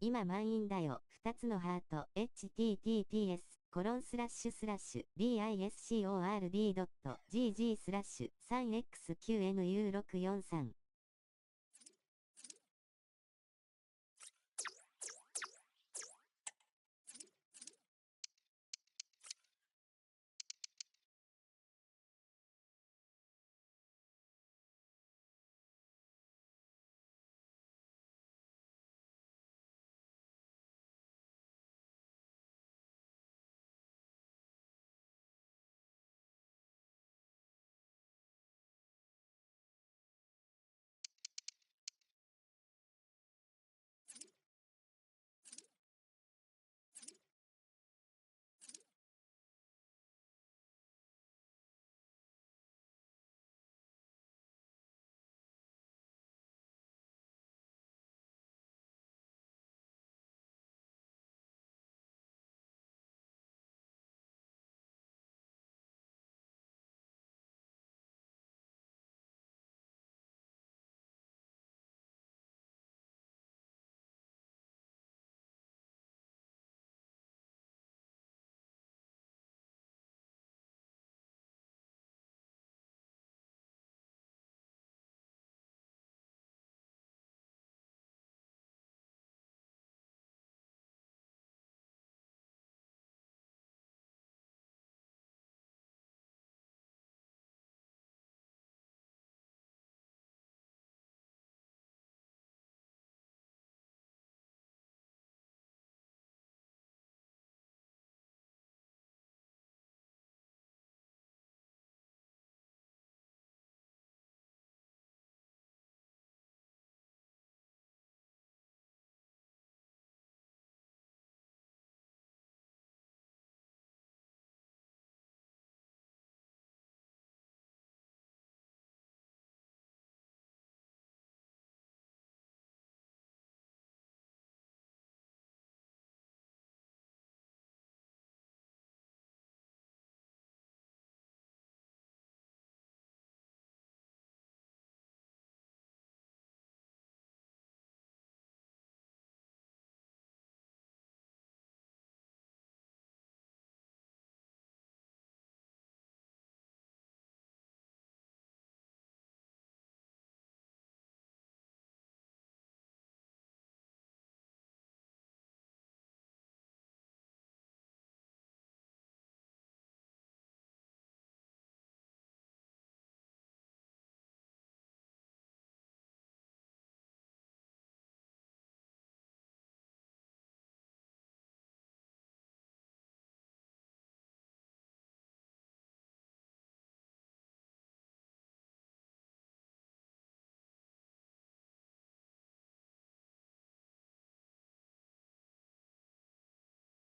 今満員だよ。2つのハート。https://discord.gg/3xqnu643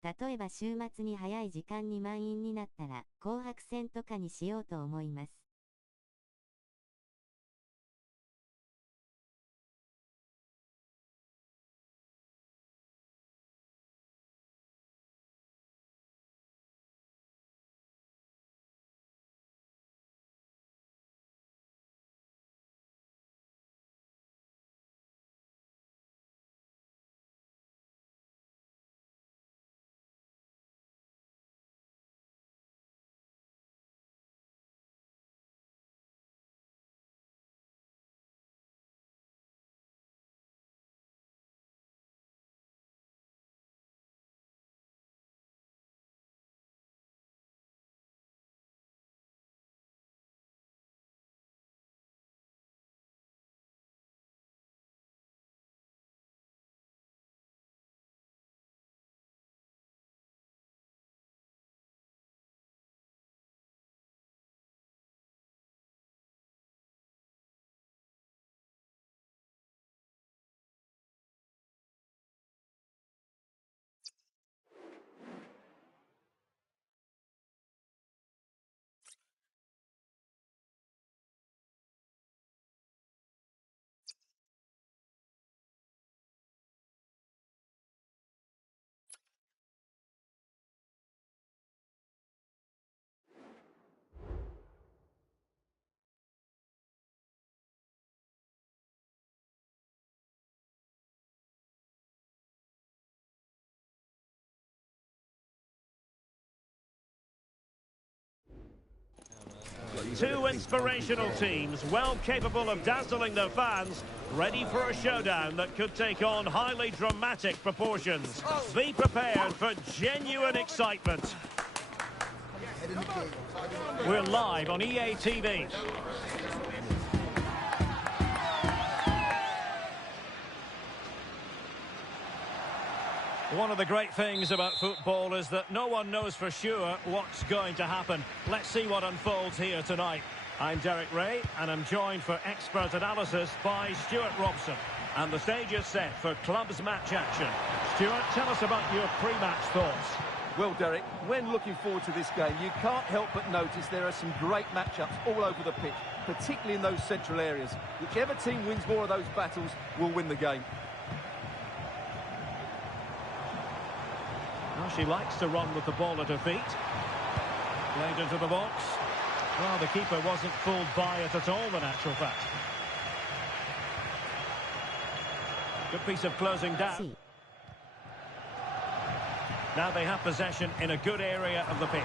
例えば週末に早い時間に満員になったら、紅白戦とかにしようと思います。Two inspirational teams, well capable of dazzling their fans, ready for a showdown that could take on highly dramatic proportions. Be prepared for genuine excitement. We're live on EA TV. One of the great things about football is that no one knows for sure what's going to happen. Let's see what unfolds here tonight. I'm Derek Ray, and I'm joined for expert analysis by Stuart Robson. And the stage is set for clubs match action. Stuart, tell us about your pre-match thoughts. Well, Derek, when looking forward to this game, you can't help but notice there are some great matchups all over the pitch, particularly in those central areas. Whichever team wins more of those battles will win the game. Well, she likes to run with the ball at her feet. Played into the box. Well, the keeper wasn't fooled by it at all, in actual fact. Good piece of closing down. Now they have possession in a good area of the pitch.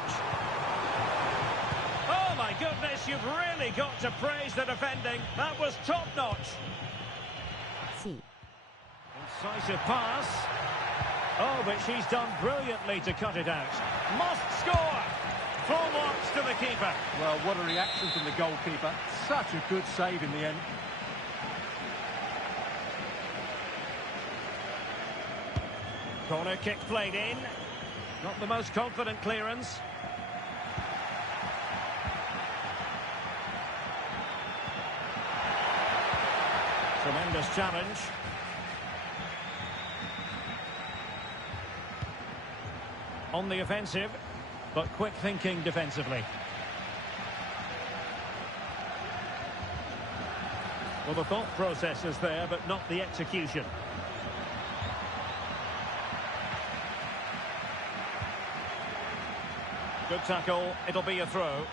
Oh, my goodness, you've really got to praise the defending. That was top-notch. Incisive pass. Oh, but she's done brilliantly to cut it out. Must score! Full marks to the keeper. Well, what a reaction from the goalkeeper. Such a good save in the end. Corner kick played in. Not the most confident clearance. Tremendous challenge. On the offensive, but quick thinking defensively. Well, the thought process is there, but not the execution. Good tackle, it'll be a throw.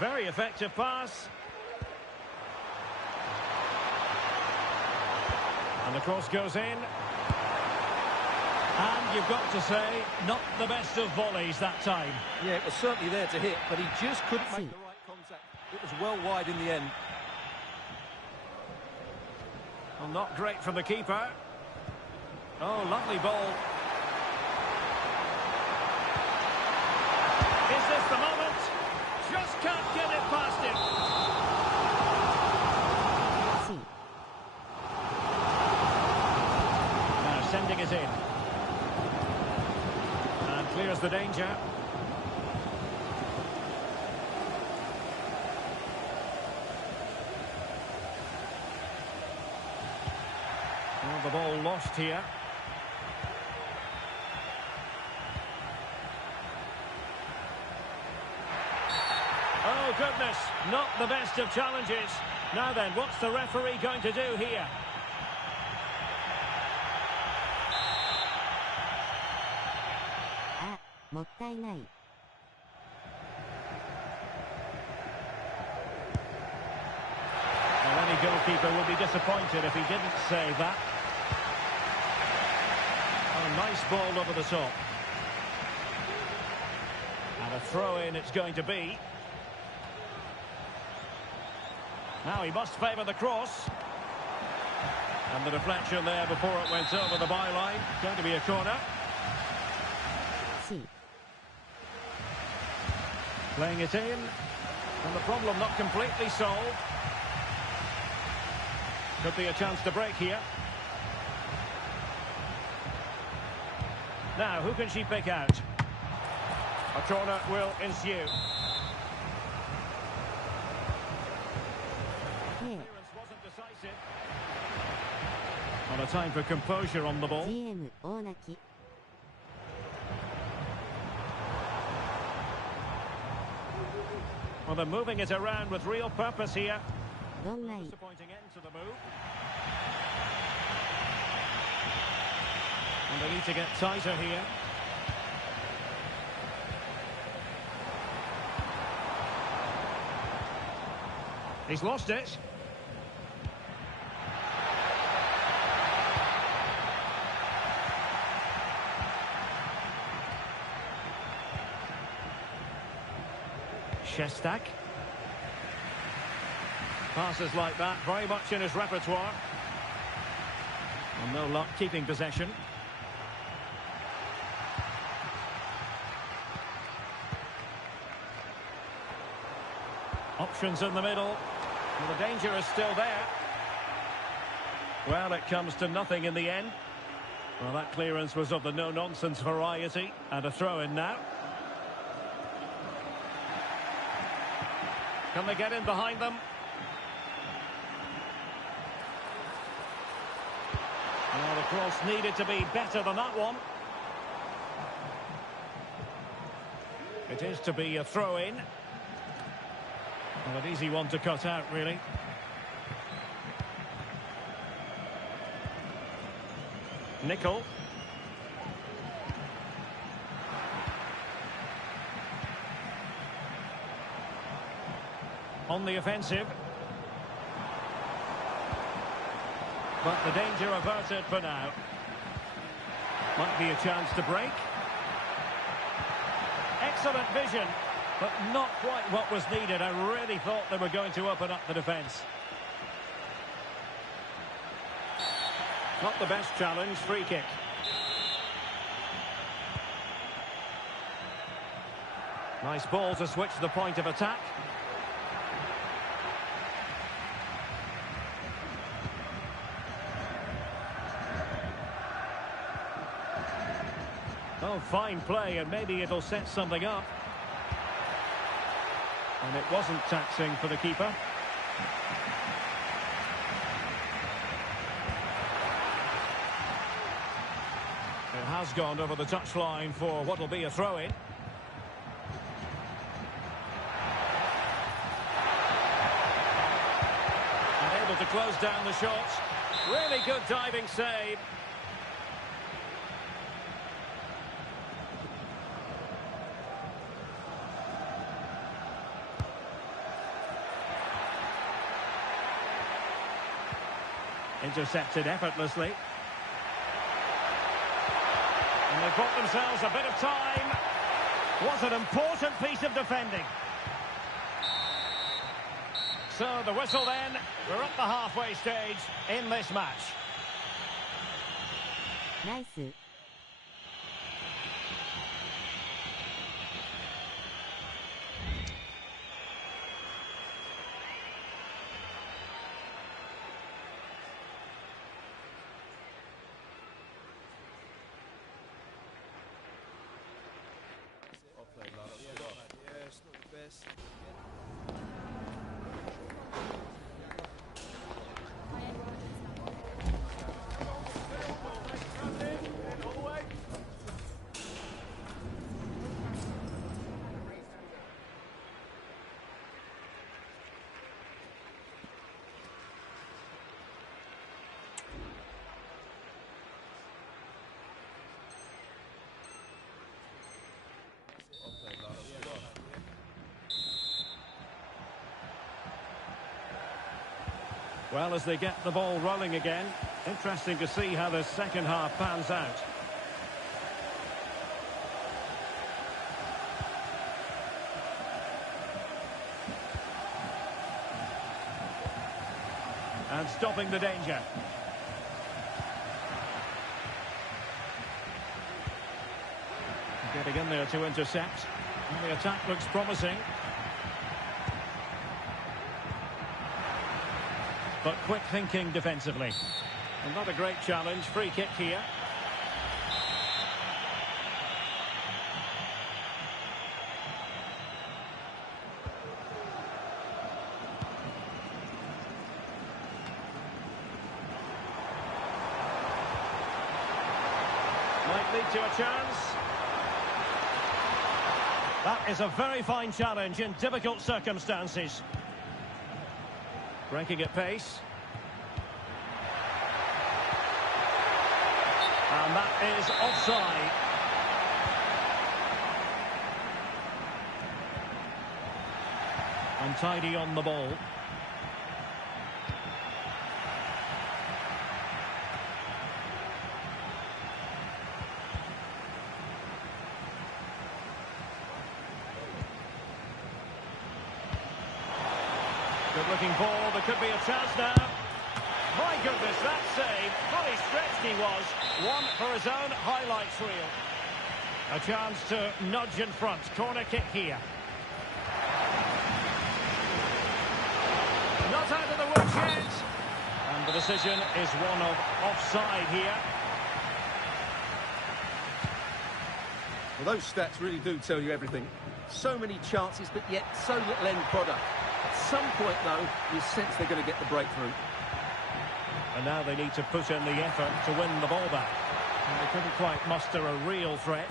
Very effective pass. And the cross goes in. And you've got to say, not the best of volleys that time. Yeah, it was certainly there to hit, but he just couldn't make the right contact. It was well wide in the end. Well, not great from the keeper. Oh, lovely ball. Is this the moment? Just can't get it past him. Now sending it in. And clears the danger. Well, the ball lost here. Oh, goodness, not the best of challenges. Now then, what's the referee going to do here? Now, any goalkeeper will be disappointed if he didn't save that. Oh, nice ball over the top. And a throw-in it's going to be. Now he must favour the cross. And the deflection there before it went over the byline. Going to be a corner. Playing it in. And the problem not completely solved. Could be a chance to break here. Now, who can she pick out? A corner will ensue. Clearance wasn't decisive. Not a time for composure on the ball. Well, they're moving it around with real purpose here. Disappointing end to the move. And they need to get tighter here. He's lost it. Shestak. Passes like that, very much in his repertoire. And no luck keeping possession. Options in the middle. And the danger is still there. Well, it comes to nothing in the end. Well, that clearance was of the no-nonsense variety. And a throw-in now. Can they get in behind them? Well, the cross needed to be better than that one. It is to be a throw-in. Well, an easy one to cut out, really. Nickel. On the offensive. But the danger averted for now. Might be a chance to break. Excellent vision, but not quite what was needed. I really thought they were going to open up the defence. Not the best challenge, free kick. Nice ball to switch the point of attack. Oh, fine play, and maybe it'll set something up. And it wasn't taxing for the keeper. It has gone over the touchline for what will be a throw-in. And able to close down the shots. Really good diving save. Intercepted effortlessly. And they've bought themselves a bit of time. What an important piece of defending. So the whistle then. We're at the halfway stage in this match. Nice. Well, as they get the ball rolling again, interesting to see how the second half pans out. And stopping the danger. Getting in there to intercept. And the attack looks promising. But quick thinking defensively. And not a great challenge. Free kick here. Might lead to a chance. That is a very fine challenge in difficult circumstances. Breaking at pace. And that is offside. Untidy on the ball. Good looking ball, there could be a chance now. My goodness, that save, fully stretched he was. One for his own highlights reel. A chance to nudge in front, corner kick here. Not out of the woods yet. And the decision is one of offside here. Well, those stats really do tell you everything. So many chances, but yet so little end product. At some point, though, you sense they're going to get the breakthrough. And now they need to put in the effort to win the ball back. And they couldn't quite muster a real threat.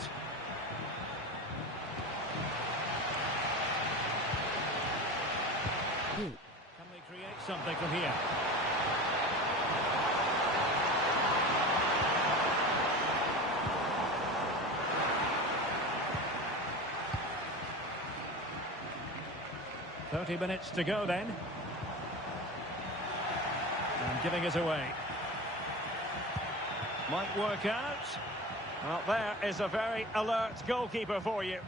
Can they create something from here? "30 minutes to go then. And giving it away. Might work out. Well, there is a very alert goalkeeper for you.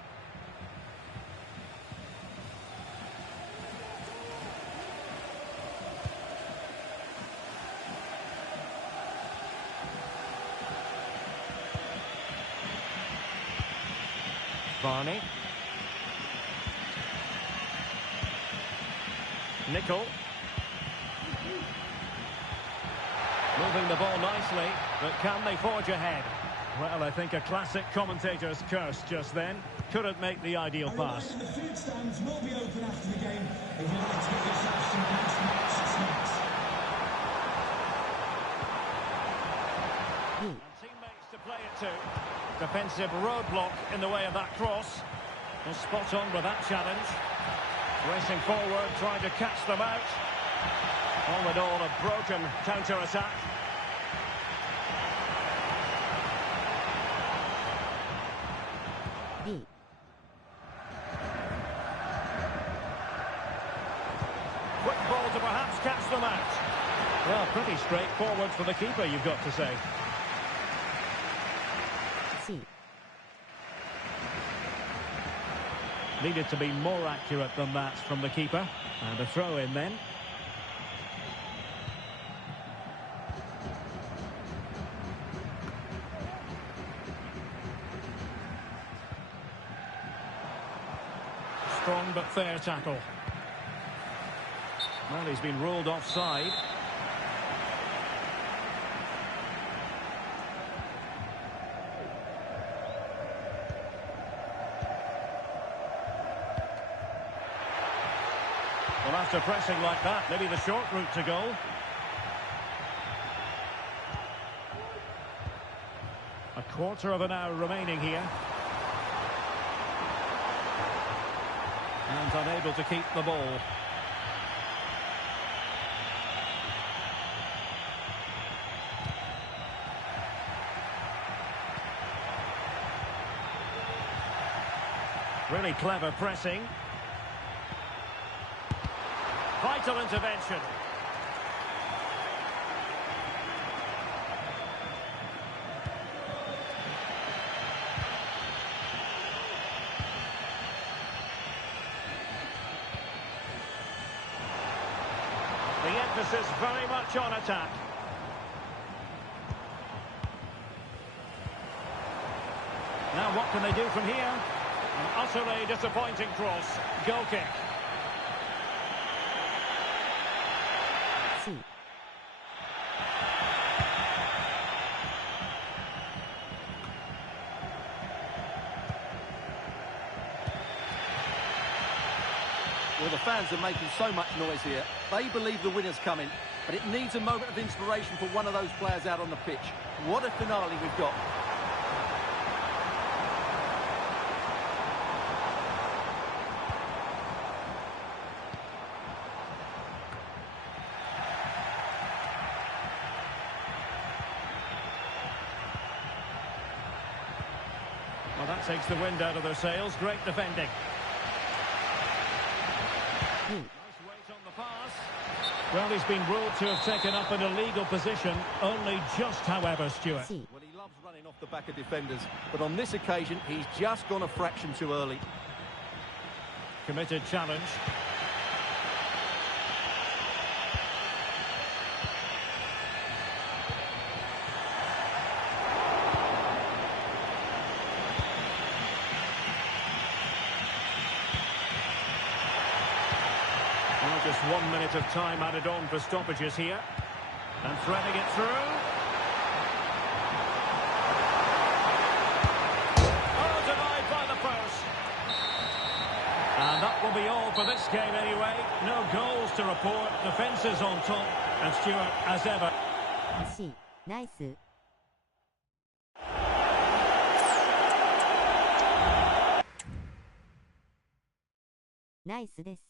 Varney. Nickel. Moving the ball nicely, but can they forge ahead? Well, I think a classic commentator's curse just then. Couldn't make the ideal pass. The food stands will be open after the game if you'd like to get yourself some post-match snacks. And teammates to play it to. Defensive roadblock in the way of that cross. And spot on with that challenge. Racing forward, trying to catch them out. All in all, a broken counter-attack. Quick ball to perhaps catch them out. Well, pretty straightforward for the keeper, you've got to say. Needed to be more accurate than that from the keeper. And a throw in then. Strong but fair tackle. Well, he's been ruled offside. Well, after pressing like that, maybe the short route to goal. A quarter of an hour remaining here. And unable to keep the ball. Really clever pressing. Vital intervention. The emphasis very much on attack. Now what can they do from here? An utterly disappointing cross. Goal kick. Well, the fans are making so much noise here. They believe the winner's coming, but it needs a moment of inspiration for one of those players out on the pitch. What a finale we've got. Well, that takes the wind out of their sails. Great defending. Nice weight on the pass. Well, he's been ruled to have taken up an illegal position. Only just, however, Stuart. Well, he loves running off the back of defenders, but on this occasion, he's just gone a fraction too early. Committed challenge. Well, just 1 minute of time added on for stoppages here. And threading it through. Oh, denied by the post. And that will be all for this game anyway. No goals to report. Defence is on top. And Stuart, as ever. 惜しい。ナイス。ナイスです。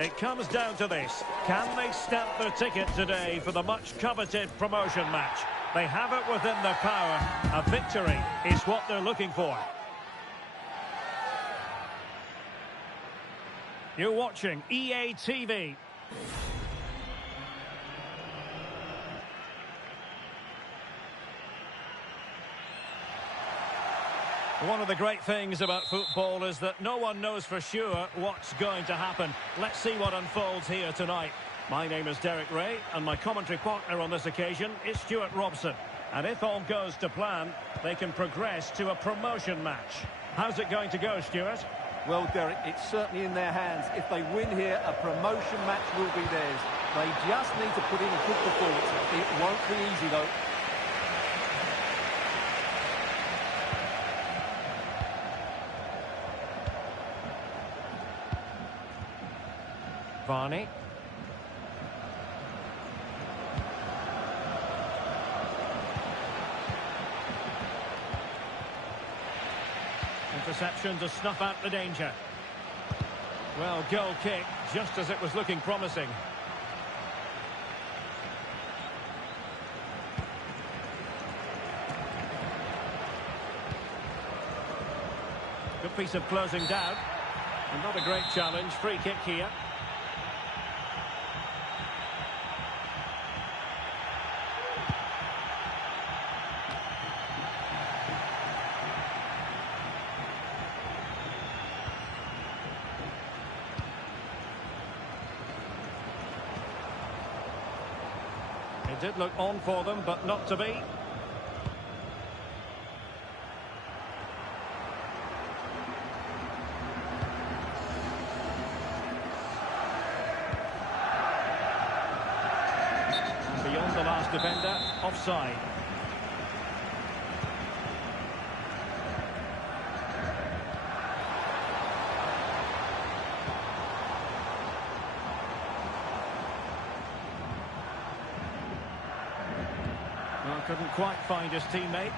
It comes down to this. Can they stamp their ticket today for the much-coveted promotion match? They have it within their power. A victory is what they're looking for. You're watching EA TV. One of the great things about football is that no one knows for sure what's going to happen. Let's see what unfolds here tonight. My name is Derek Ray, and my commentary partner on this occasion is Stuart Robson. And if all goes to plan, they can progress to a promotion match. How's it going to go, Stuart? Well, Derek, it's certainly in their hands. If they win here, a promotion match will be theirs. They just need to put in a good performance. It won't be easy, though. Varney. Interception to snuff out the danger. Well, goal kick, just as it was looking promising. Good piece of closing down. And not a great challenge. Free kick here. It did look on for them, but not to be. And beyond the last defender, offside. Couldn't quite find his teammate.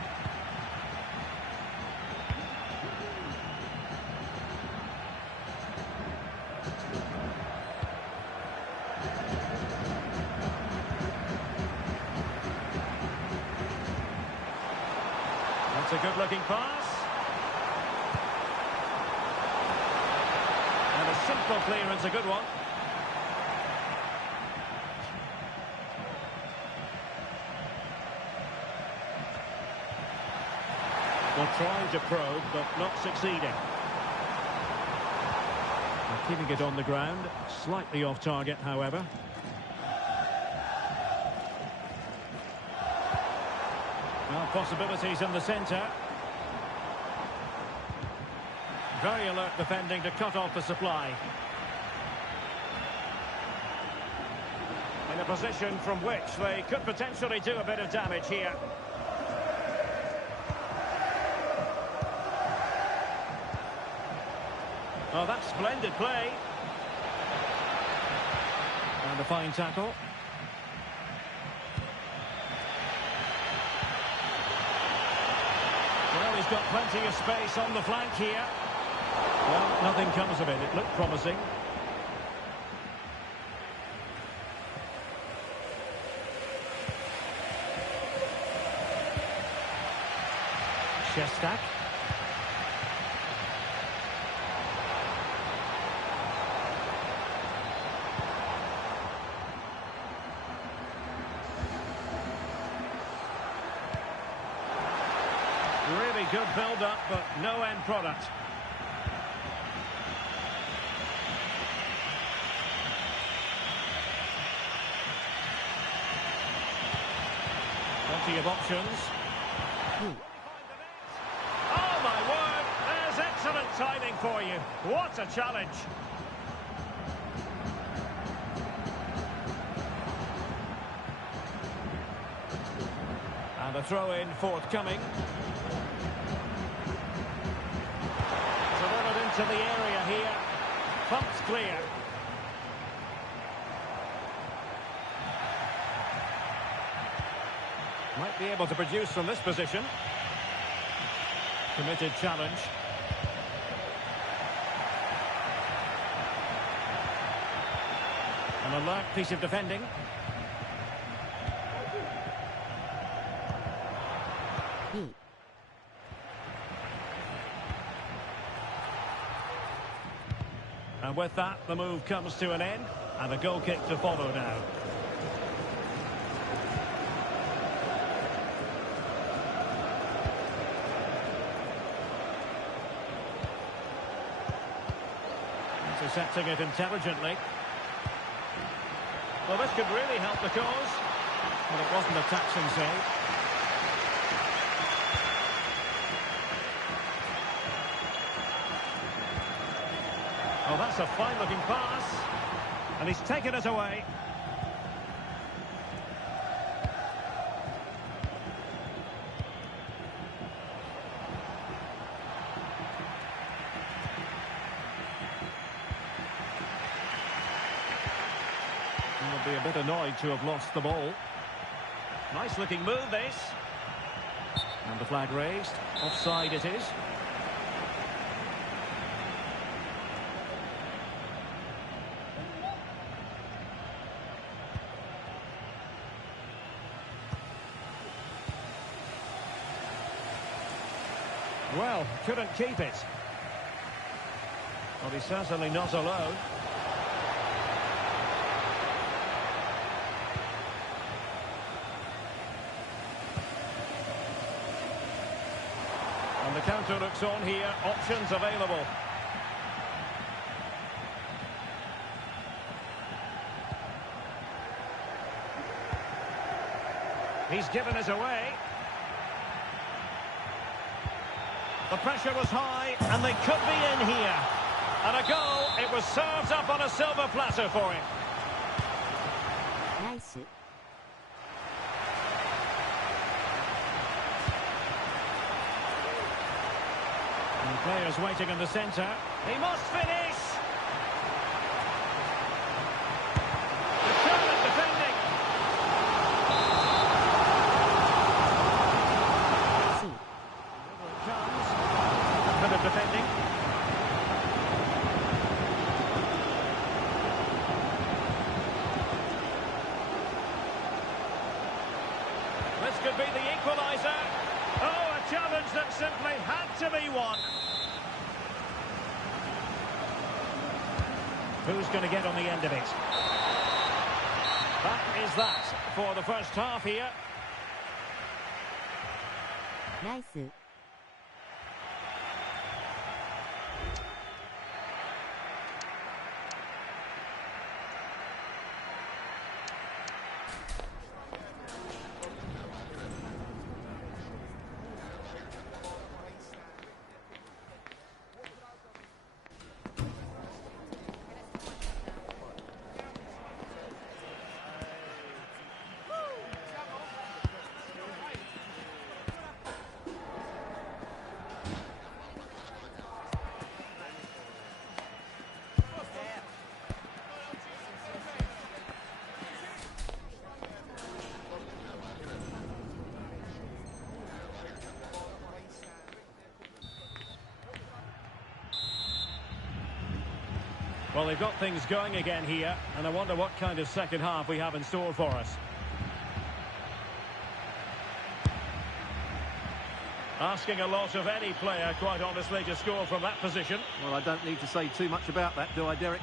That's a good-looking pass. And a simple clearance, a good one. Well, trying to probe, but not succeeding. And keeping it on the ground, slightly off target, however. Well, possibilities in the centre. Very alert defending to cut off the supply. In a position from which they could potentially do a bit of damage here. Oh, that's splendid play. And a fine tackle. Well, he's got plenty of space on the flank here. Well, nothing comes of it. It looked promising. Shestak. Really good build-up, but no end product. Plenty of options. Oh, my word! There's excellent timing for you. What a challenge. And a throw-in forthcoming. Delivered into the area here. Pumped clear. Might be able to produce from this position. Committed challenge. An alert piece of defending. B. And with that, the move comes to an end, and a goal kick to follow now. Intercepting it intelligently. Well, this could really help the cause, but it wasn't a taxing save. Oh, that's a fine-looking pass. And he's taken it away. He'll be a bit annoyed to have lost the ball. Nice-looking move, this. And the flag raised. Offside it is. Well, couldn't keep it. But he's certainly not alone. And the counter looks on here. Options available. He's given it away. The pressure was high, and they could be in here. And a goal, it was served up on a silver platter for him. Nice. And players waiting in the centre. He must finish! Determined defending. Of defending. This could be the equaliser. Oh, a challenge that simply had to be won. Who's going to get on the end of it? That is that for the first half here. Nice. Well, they've got things going again here, and I wonder what kind of second half we have in store for us. Asking a lot of any player, quite honestly, to score from that position. Well, I don't need to say too much about that, do I, Derek?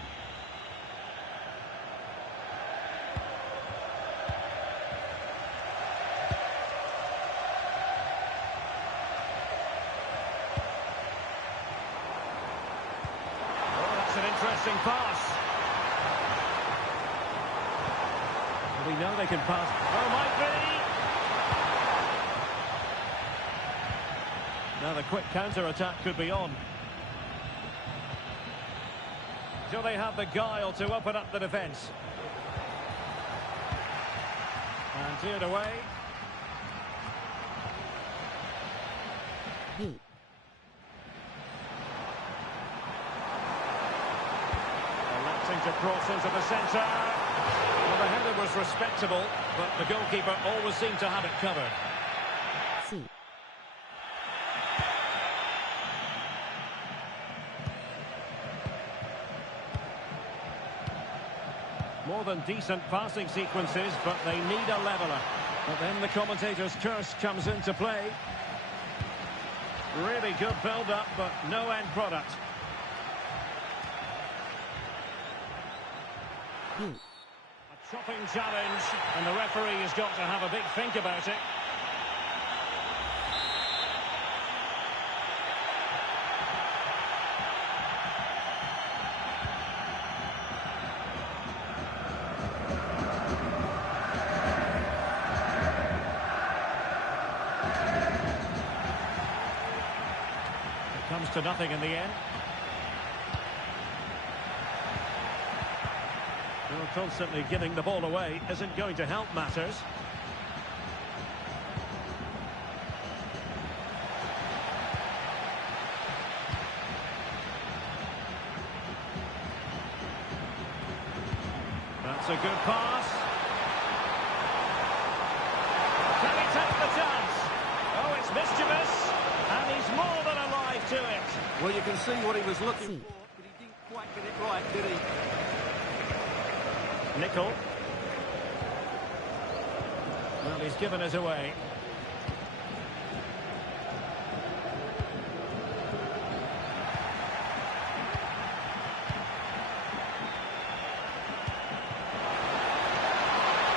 Interesting pass. We know they can pass. Oh, might be. Now the quick counter-attack could be on. Do they have the guile to open up the defence? And cleared away. B. To cross into the centre. Well, the header was respectable, but the goalkeeper always seemed to have it covered. C. More more than decent passing sequences, but they need a leveller. But then the commentator's curse comes into play. Really good build-up, but no end product. A chopping challenge, and the referee has got to have a big think about it. Comes to nothing in the end. Well, constantly giving the ball away isn't going to help matters. That's a good pass. Can he take the chance? Oh, it's mischievous. And he's more than alive to it. Well, you can see what he was looking for, but he didn't quite get it right, did he? Nickel. Well, he's given us away.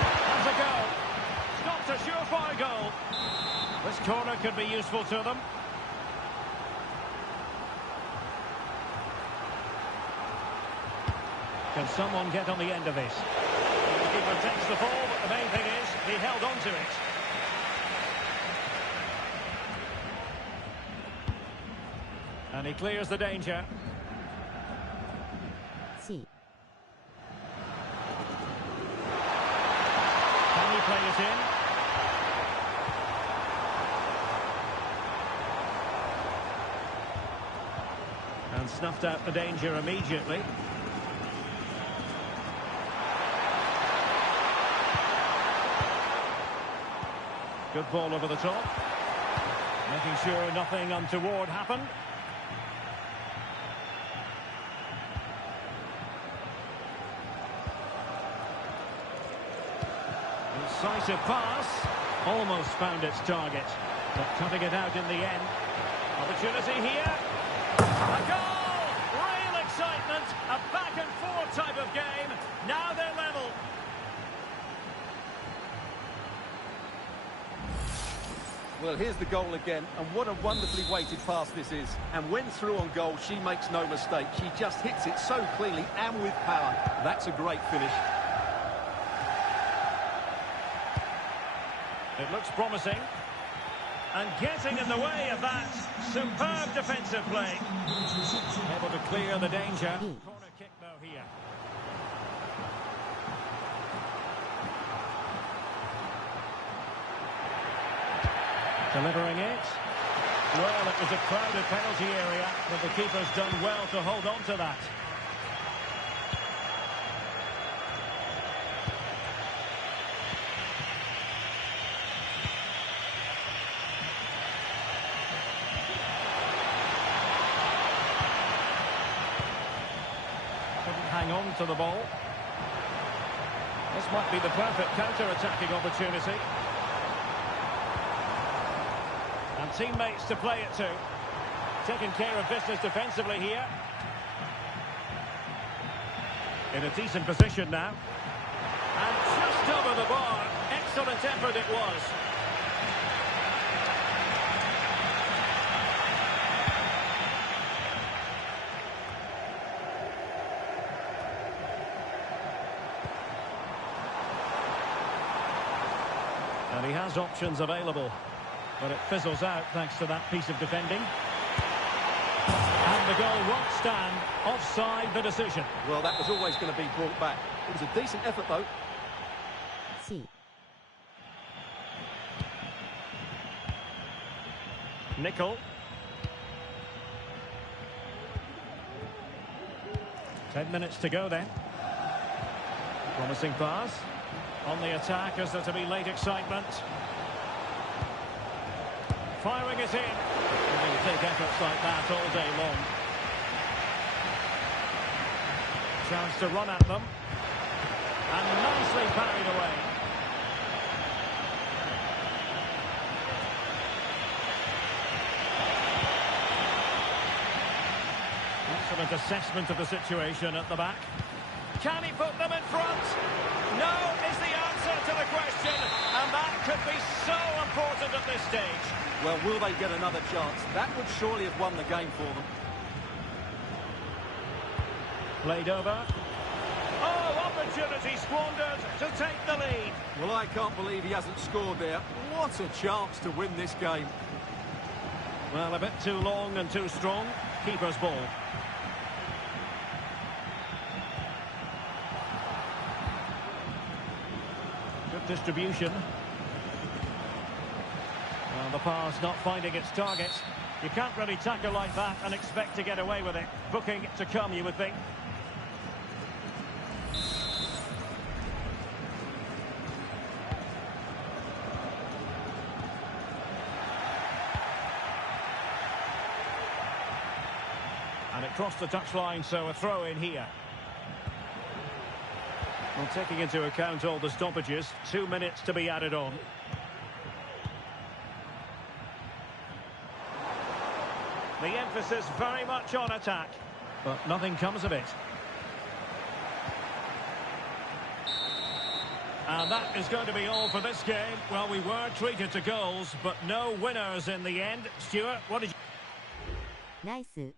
That's a goal. Stopped a surefire goal. This corner could be useful to them. Can someone get on the end of this? The keeper takes the ball, but the main thing is he held on to it. And he clears the danger. C. Can he play it in? And snuffed out the danger immediately. Good ball over the top. Making sure nothing untoward happened. Incisive pass. Almost found its target, but cutting it out in the end. Opportunity here. A goal! Real excitement. A back and forth type of game. Now they're level. Well, here's the goal again, and what a wonderfully weighted pass this is. And when through on goal, she makes no mistake. She just hits it so cleanly and with power. That's a great finish. It looks promising. And getting in the way of that superb defensive play. Able to clear the danger. Corner kick though here. Delivering it. Well, it was a crowded penalty area, but the keeper's done well to hold on to that. Couldn't hang on to the ball. This might be the perfect counter-attacking opportunity. And teammates to play it to. Taking care of business defensively here. In a decent position now. And just over the bar. Excellent effort it was. And he has options available. But it fizzles out thanks to that piece of defending. And the goal won't stand. Offside the decision. Well, that was always going to be brought back. It was a decent effort, though. C. Nickel. 10 minutes to go then. Promising pass. On the attack as there to be late excitement. Firing it in. And he'll take efforts like that all day long. Chance to run at them. And nicely parried away. Excellent assessment of the situation at the back. Can he put them in front? No is the answer to the question, and that could be so important at this stage. Well, will they get another chance? That would surely have won the game for them. Played over. Oh, opportunity squandered to take the lead. Well, I can't believe he hasn't scored there. What a chance to win this game. Well, a bit too long and too strong. Keeper's ball. Good distribution. Well, the pass not finding its target. You can't really tackle like that and expect to get away with it. Booking to come, you would think. And it crossed the touchline, so a throw in here. Well, taking into account all the stoppages, 2 minutes to be added on. The emphasis very much on attack, but nothing comes of it. And that is going to be all for this game. Well, we were treated to goals, but no winners in the end. Stuart, what did you... ナイス。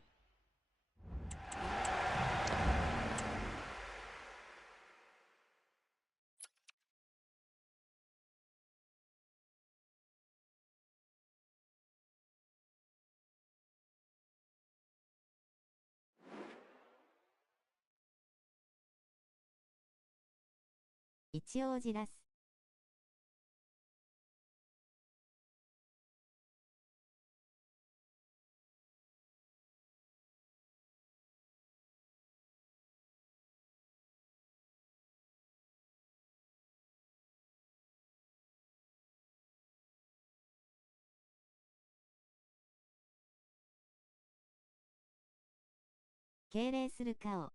一応じらす。敬礼する顔。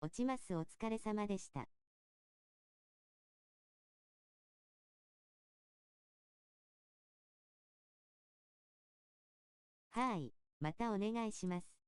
落ちます。お疲れ様でした。はい、またお願いします。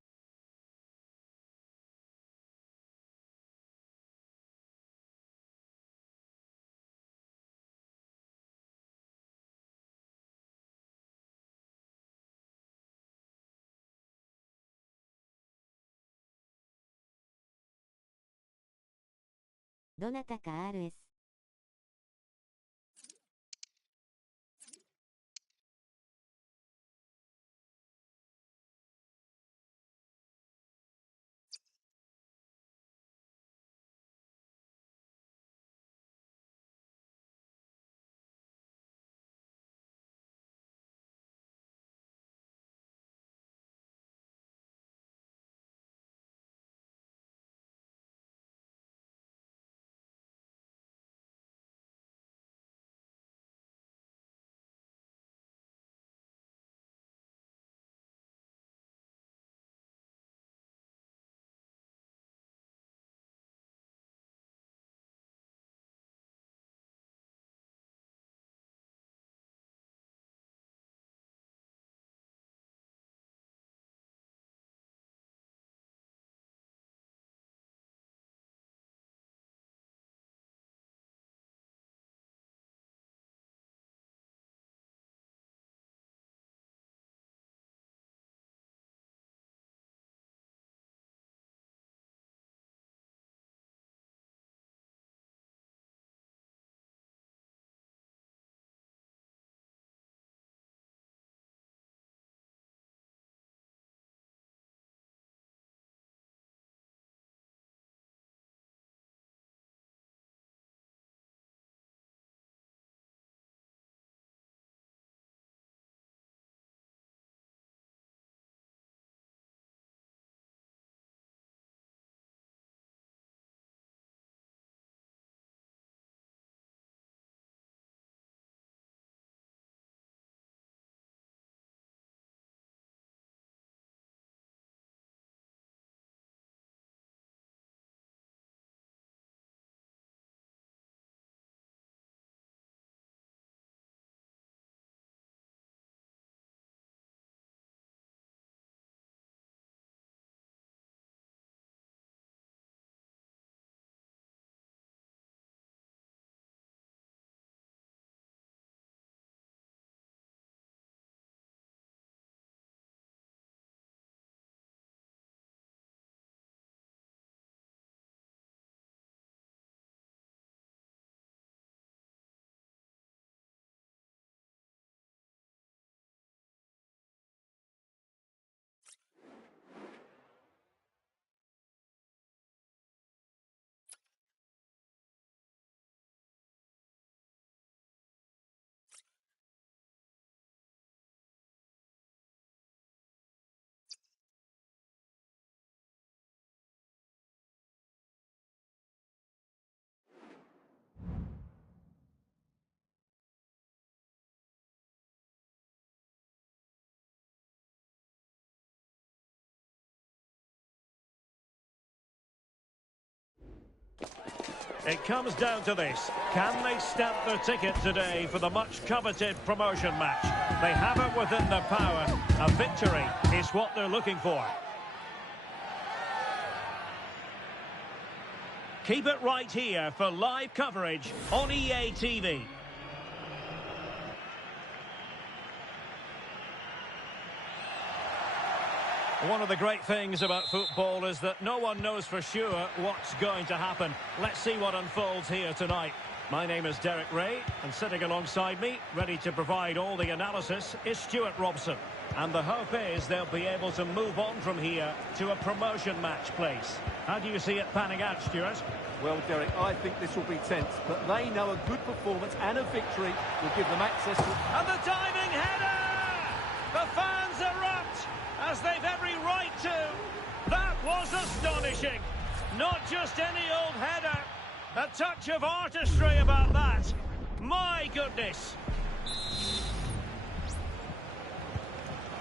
どなたか RS。It comes down to this. Can they stamp their ticket today for the much-coveted promotion match? They have it within their power. A victory is what they're looking for. Keep it right here for live coverage on EA TV. One of the great things about football is that no one knows for sure what's going to happen. Let's see what unfolds here tonight. My name is Derek Ray, and sitting alongside me, ready to provide all the analysis, is Stuart Robson. And the hope is they'll be able to move on from here to a promotion match place. How do you see it panning out, Stuart? Well, Derek, I think this will be tense, but they know a good performance and a victory will give them access to... And the diving header! The fans erupt, as they've every right to. That was astonishing. Not just any old header. A touch of artistry about that. My goodness.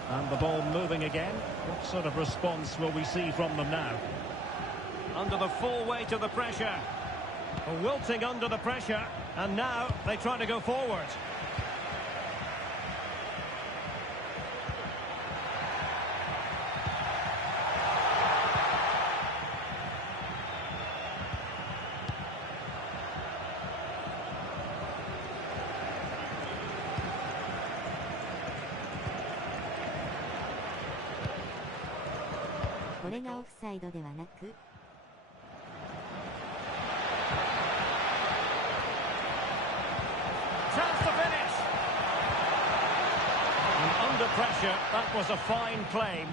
And the ball moving again. What sort of response will we see from them now? under the full weight of the pressure. Wilting under the pressure, and now they try to go forward. これがオフサイドではなく Chance to finish. And under pressure, that was a fine claim.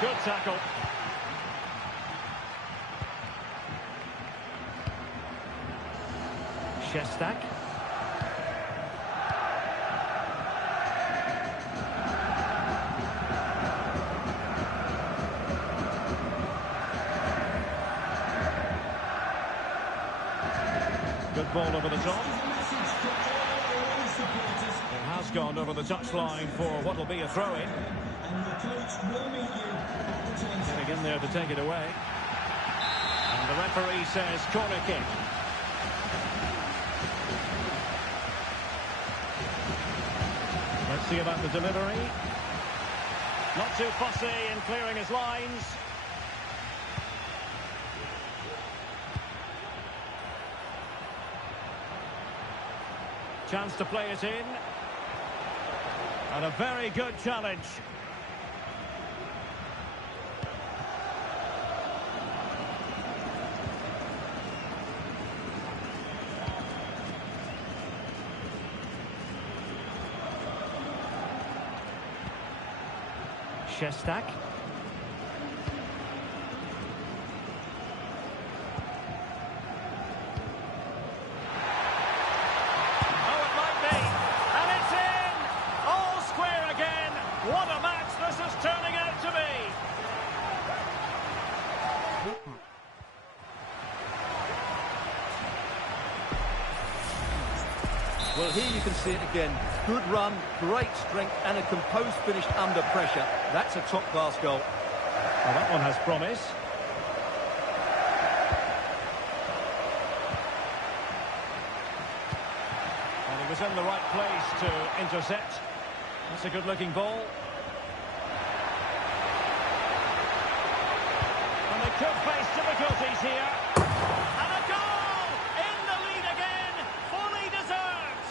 Good tackle. Shestak. Good ball over the top. It has gone over the touchline for what will be a throw-in. Getting in there to take it away. And the referee says corner kick. Let's see about the delivery. Not too fussy in clearing his lines. Chance to play it in. And a very good challenge. Shestak. Oh, it might be. And it's in! All square again. What a match this is turning out to be. Well, here you can see it again. Good run, great strength, and a composed finish under pressure. That's a top-class goal. Well, that one has promise. And he was in the right place to intercept. That's a good-looking ball. And they could face difficulties here. And a goal! In the lead again! Fully deserved!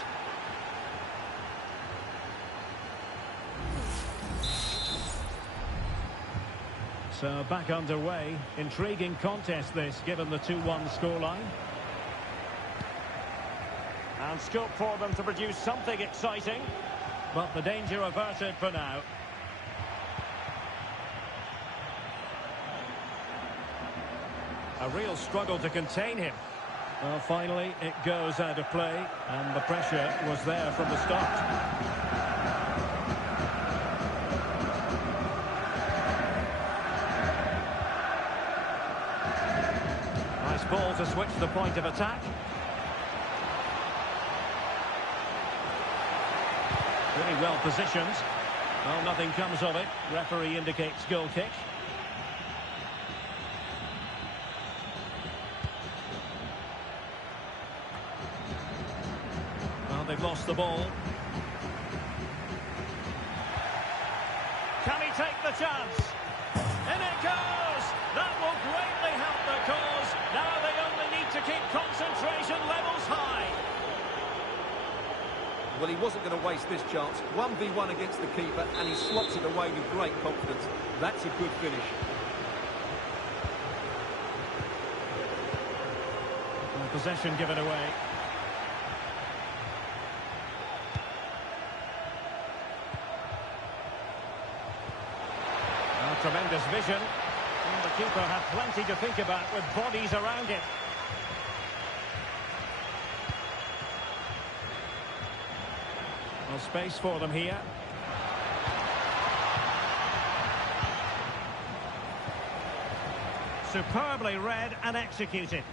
So back underway. Intriguing contest this, given the 2-1 scoreline. And scope for them to produce something exciting. But the danger averted for now. A real struggle to contain him. Well, finally, it goes out of play, and the pressure was there from the start. Nice ball to switch the point of attack. Really well positioned. Well, nothing comes of it. Referee indicates goal kick. Well, they've lost the ball. Can he take the chance? In it goes! That will greatly help their cause. Now they only need to keep concentration levels high. Well, he wasn't going to waste this chance. 1v1 against the keeper, and he slots it away with great confidence. That's a good finish. Well, possession given away. Well, tremendous vision. And the keeper had plenty to think about with bodies around him. Well, space for them here. superbly read and executed.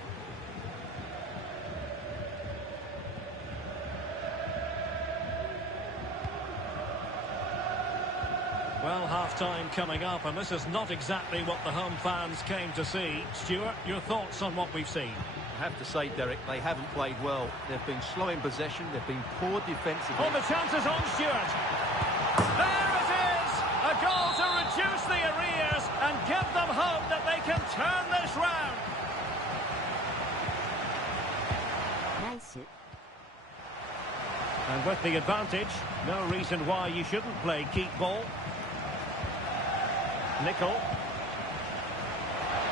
Well, half-time coming up, and this is not exactly what the home fans came to see. Stuart, your thoughts on what we've seen? I have to say, Derek, they haven't played well. They've been slow in possession, they've been poor defensively. Oh, the chance is on, Stuart. There it is! A goal to reduce the arrears and give them hope that they can turn this round. Nice. And with the advantage, no reason why you shouldn't play keep ball. Nickel.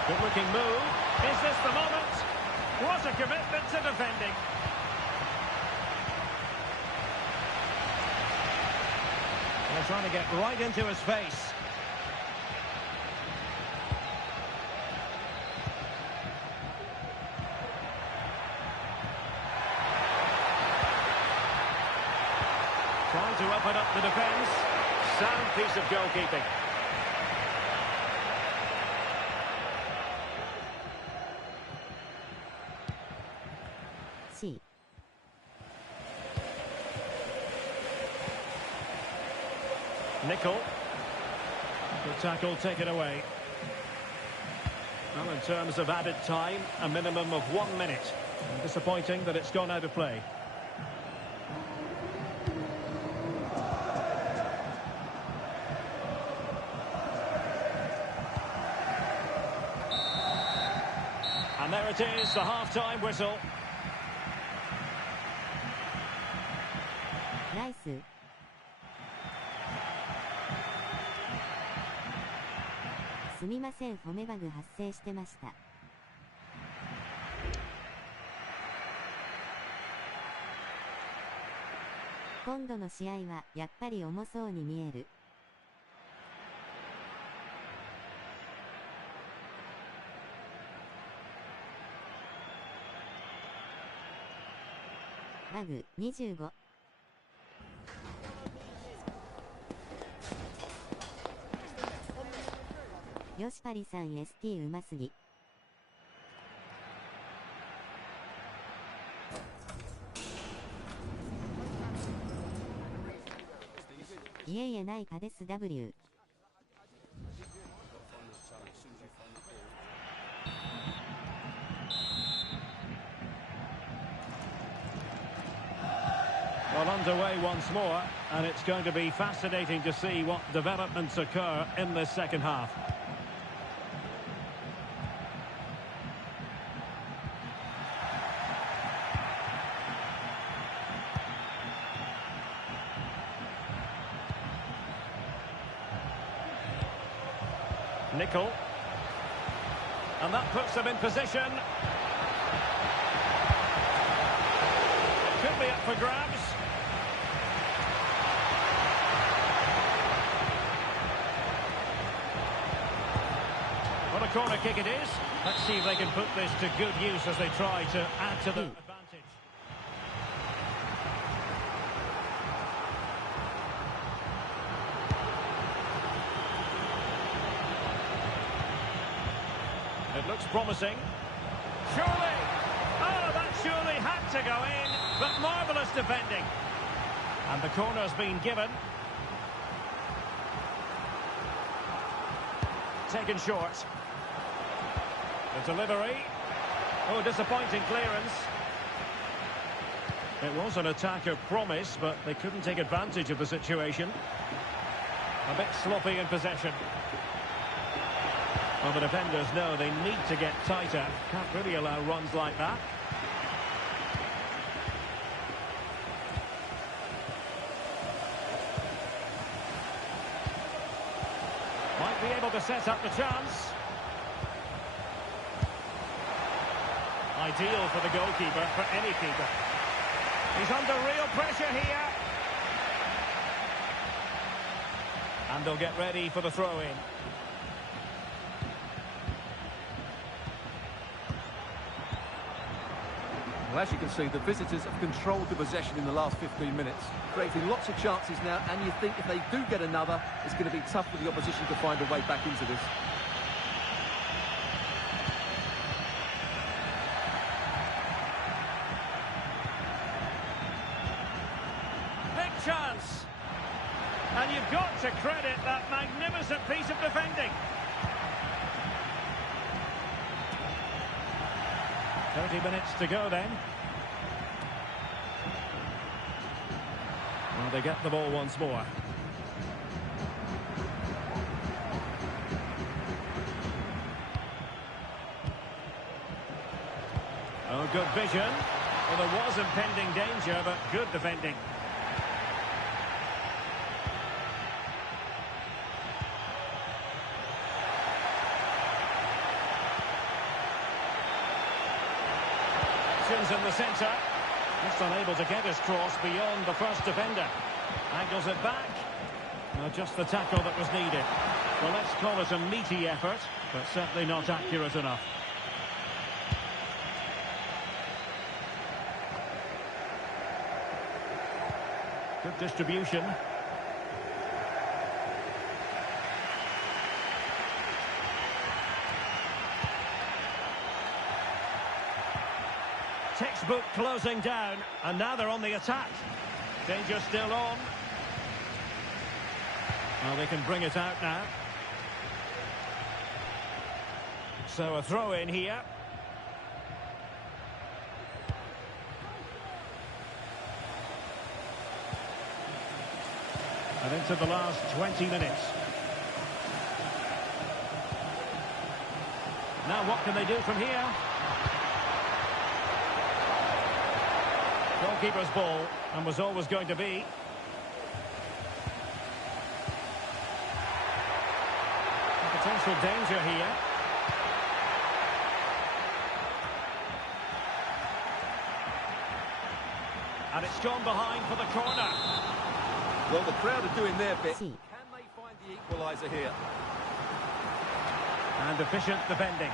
Good looking move. Is this the moment? What a commitment to defending. They're trying to get right into his face. Trying to open up the defence. Sound piece of goalkeeping. C. Nickel. Good tackle taken away. Well, in terms of added time, a minimum of 1 minute. Disappointing that it's gone out of play. And there it is, the half-time whistle. Nice. すみません、褒めバグ発生してました。今度の試合はやっぱり重そうに見える。バグ25。よしパリさん ST うますぎ。いえいえないかです W。Well, underway once more, and it's going to be fascinating to see what developments occur in this second half. Nickel. And that puts them in position. It could be up for grabs. What a corner kick it is. Let's see if they can put this to good use as they try to add to the advantage. It looks promising. Surely! Oh, that surely had to go in, but marvellous defending. And the corner's been given. Taken short. The delivery. Oh, disappointing clearance. It was an attack of promise, but they couldn't take advantage of the situation. A bit sloppy in possession. Well, the defenders know they need to get tighter. Can't really allow runs like that. Might be able to set up the chance. Ideal for the goalkeeper, for any keeper. He's under real pressure here. And they'll get ready for the throw-in. Well, as you can see, the visitors have controlled the possession in the last 15 minutes, creating lots of chances now, and you think if they do get another, it's going to be tough for the opposition to find a way back into this. chance. And you've got to credit that magnificent piece of defending. 30 minutes to go then. Well, they get the ball once more. Oh, good vision. Well, there was impending danger, but good defending. In the centre, just unable to get his cross beyond the first defender. Angles it back. Just the tackle that was needed. Well, let's call it a meaty effort, but certainly not accurate enough. Good distribution. Textbook closing down, and now they're on the attack. Danger still on. Well, they can bring it out now. So a throw in here. And into the last 20 minutes. Now what can they do from here? Goalkeeper's ball, and was always going to be. Potential danger here. And it's gone behind for the corner. Well, the crowd are doing their bit. Can they find the equaliser here? And efficient defending.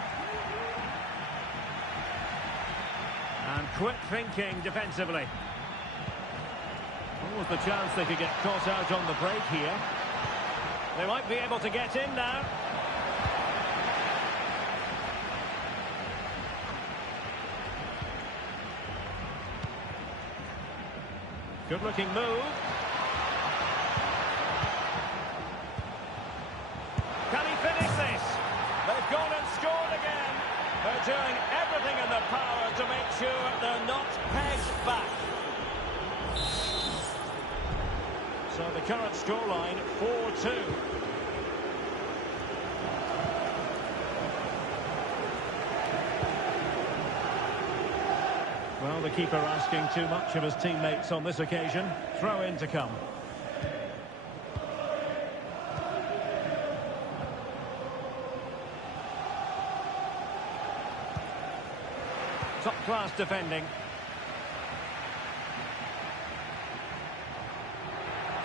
And quick thinking defensively. What was the chance they could get caught out on the break here? They might be able to get in now. Good looking move. Can he finish this? They've gone and scored again. They're doing everything in their power to make sure they're not pegged back. So the current scoreline, 4-2. Well, the keeper asking too much of his teammates on this occasion. Throw in to come. Top-class defending.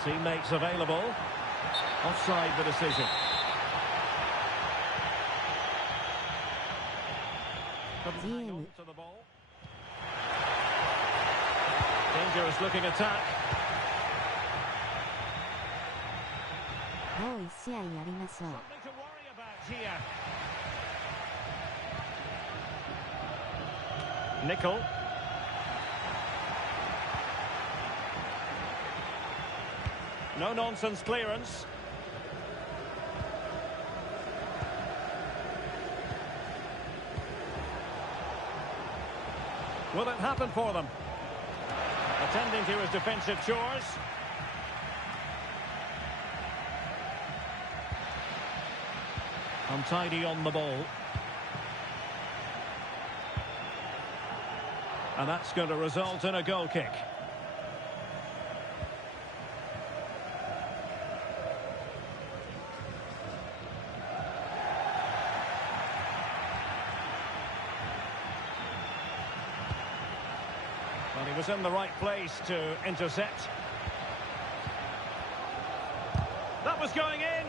Teammates available. Offside the decision. Couldn't hang on to the ball. Dangerous looking attack. もう一試合やりましょう。 Something to worry about here. Nickel. No nonsense clearance. Will it happen for them? Attending to his defensive chores. Untidy on the ball. And that's going to result in a goal kick. Well, he was in the right place to intercept. That was going in.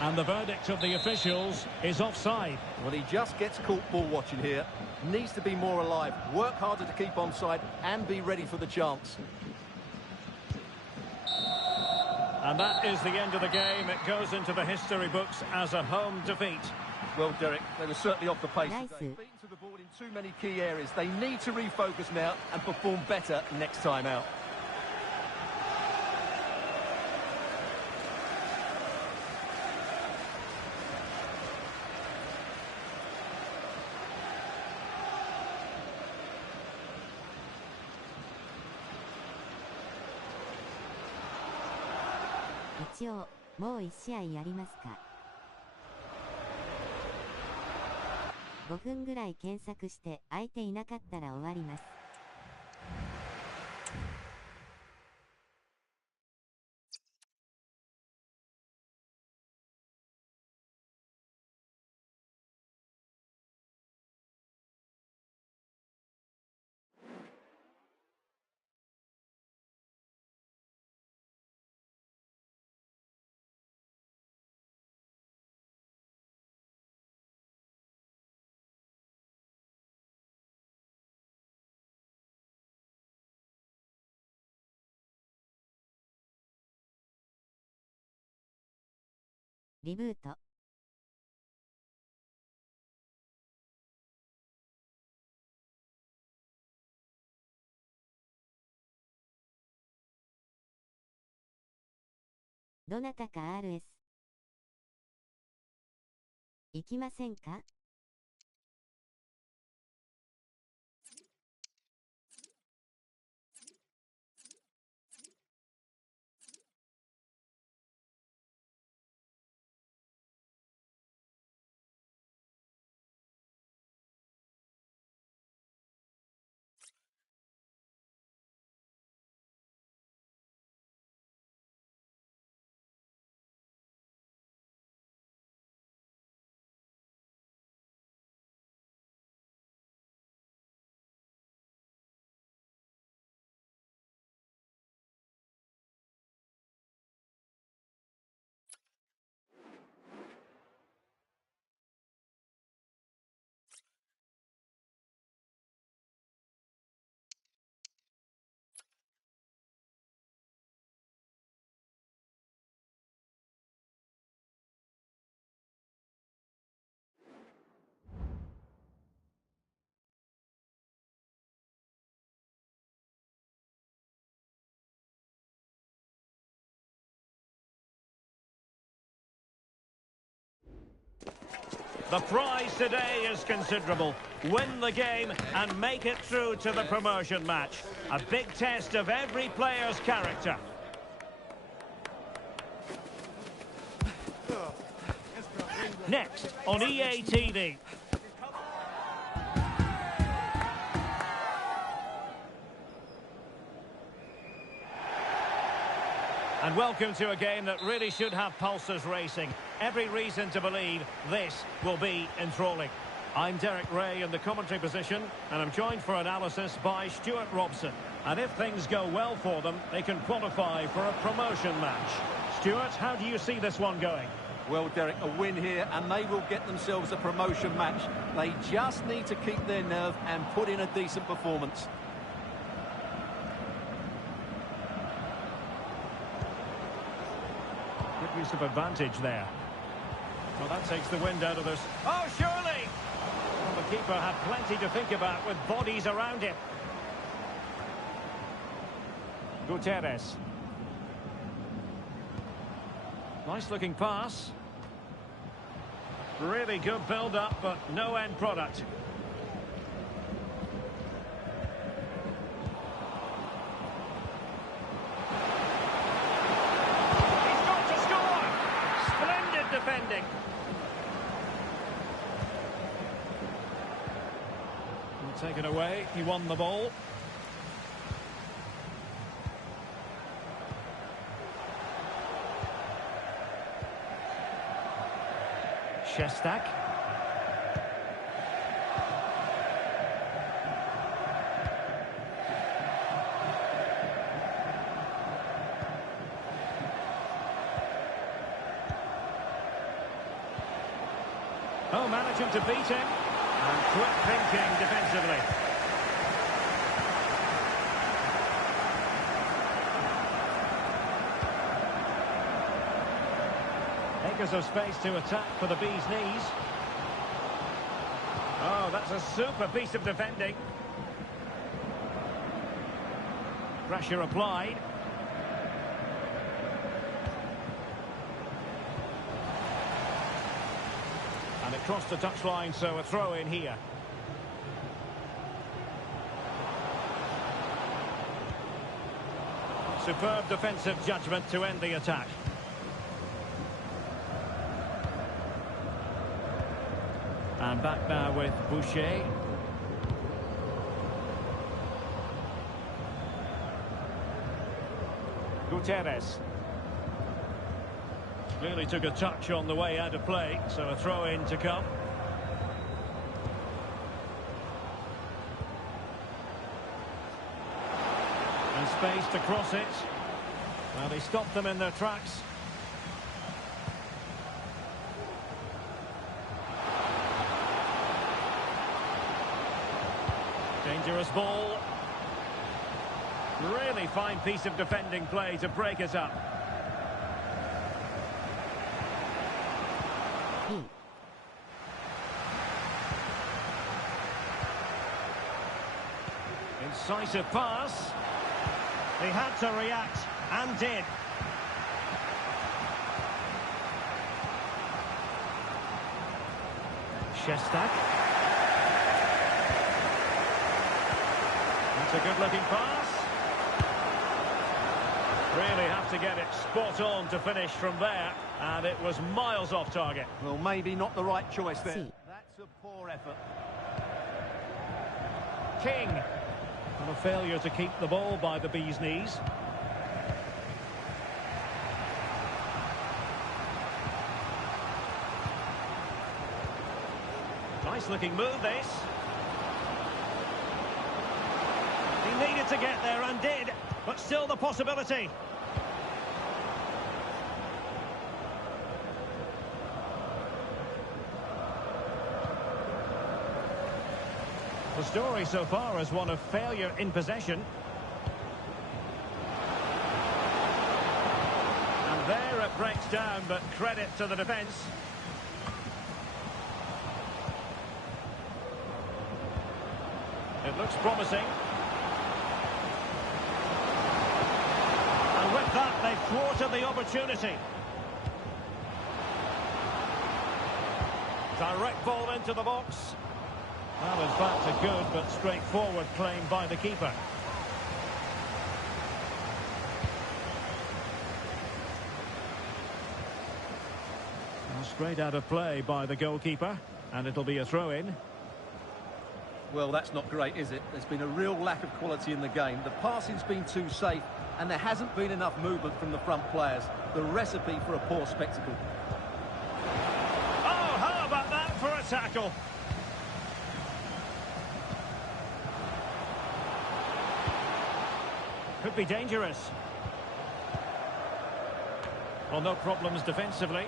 And the verdict of the officials is offside. Well, he just gets caught ball watching here. Needs to be more alive, work harder to keep onside and be ready for the chance. And that is the end of the game. It goes into the history books as a home defeat. Well, Derek, they were certainly off the pace Nice. today. Beaten to the ball in too many key areas. They need to refocus now and perform better next time out. 一応、もう1試合やりますか。5分ぐらい検索して相手いなかったら終わります。リブート。どなたか RS 行きませんか。The prize today is considerable. Win the game and make it through to the promotion match. A big test of every player's character. Next on EA TV. And welcome to a game that really should have pulses racing. Every reason to believe this will be enthralling. I'm Derek Ray in the commentary position, and I'm joined for analysis by Stuart Robson. And if things go well for them, they can qualify for a promotion match. Stuart, how do you see this one going? Well, Derek, a win here, and they will get themselves a promotion match. They just need to keep their nerve and put in a decent performance. Good use of advantage there. Well, that takes the wind out of this. Oh, surely! Well, the keeper had plenty to think about with bodies around him. Gutierrez. Nice-looking pass. Really good build-up, but no end product. Defending. Taken away, he won the ball. Shestak. Oh, managing to beat him. And quick thinking defensively. Acres of space to attack for the Bees' knees. Oh, that's a super piece of defending. Pressure applied. And it crossed the touchline, so a throw in here. Superb defensive judgment to end the attack. And back now with Boucher. Gutierrez. Clearly took a touch on the way out of play, so a throw-in to come. And space to cross it. Well, he stopped them in their tracks. Dangerous ball. Really fine piece of defending play to break it up. Incisive pass. He had to react, and did. Shestak. That's a good-looking pass. Really have to get it spot on to finish from there, and it was miles off target. Well, maybe not the right choice there. That's a poor effort. King. And a failure to keep the ball by the bee's knees. Nice-looking move, this. He needed to get there and did, but still the possibility. The story so far is one of failure in possession. And there it breaks down, but credit to the defence. It looks promising. And with that, they've thwarted the opportunity. Direct ball into the box. Well, in fact, a good but straightforward claim by the keeper. Well, straight out of play by the goalkeeper, and it'll be a throw-in. Well, that's not great, is it? There's been a real lack of quality in the game. The passing's been too safe, and there hasn't been enough movement from the front players. The recipe for a poor spectacle. Oh, how about that for a tackle? Could be dangerous. Well, no problems defensively.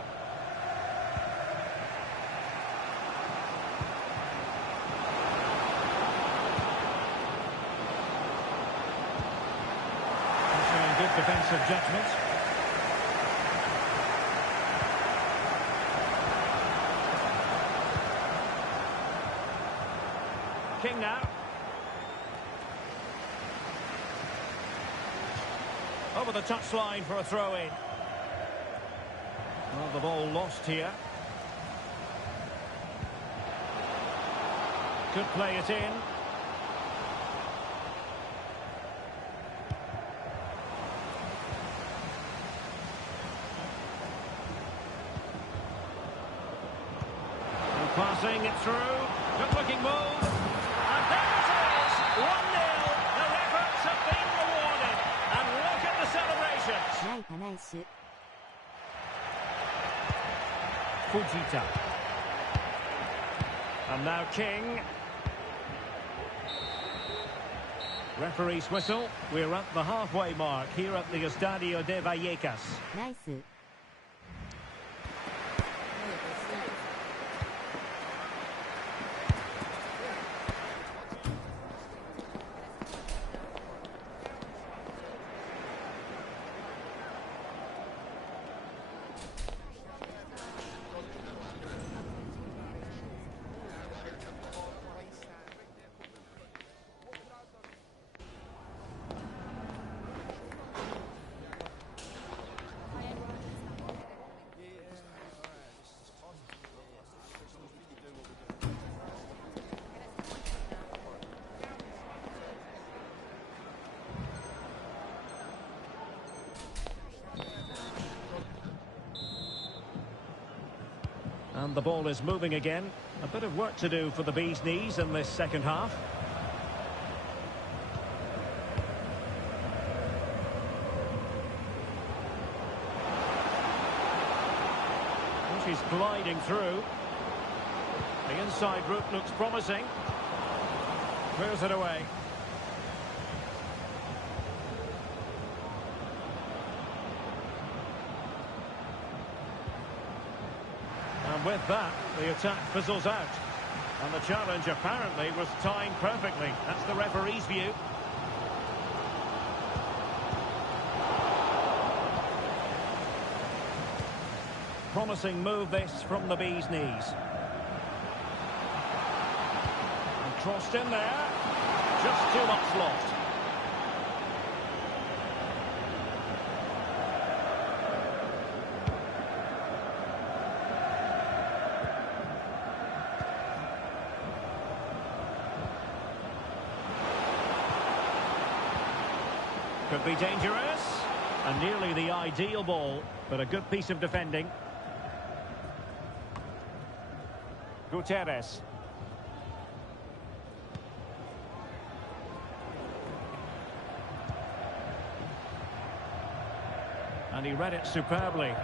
Showing good defensive judgment. King now. Over the touchline for a throw-in. Well, the ball lost here. Could play it in. And passing it through. Good-looking move. And there it is! 1-0. Their efforts have been rewarded. And look at the celebration. Fujita. And now King. Referee's whistle. We're at the halfway mark here at the Estadio de Vallecas. Nice. And the ball is moving again. A bit of work to do for the bee's knees in this second half. She's gliding through. The inside route looks promising. Clears it away. And with that, the attack fizzles out. And the challenge apparently was timed perfectly. That's the referee's view. Promising move this from the bee's knees. And crossed in there. Just too much lost. Could be dangerous. And nearly the ideal ball, but a good piece of defending. Gutierrez. And he read it superbly.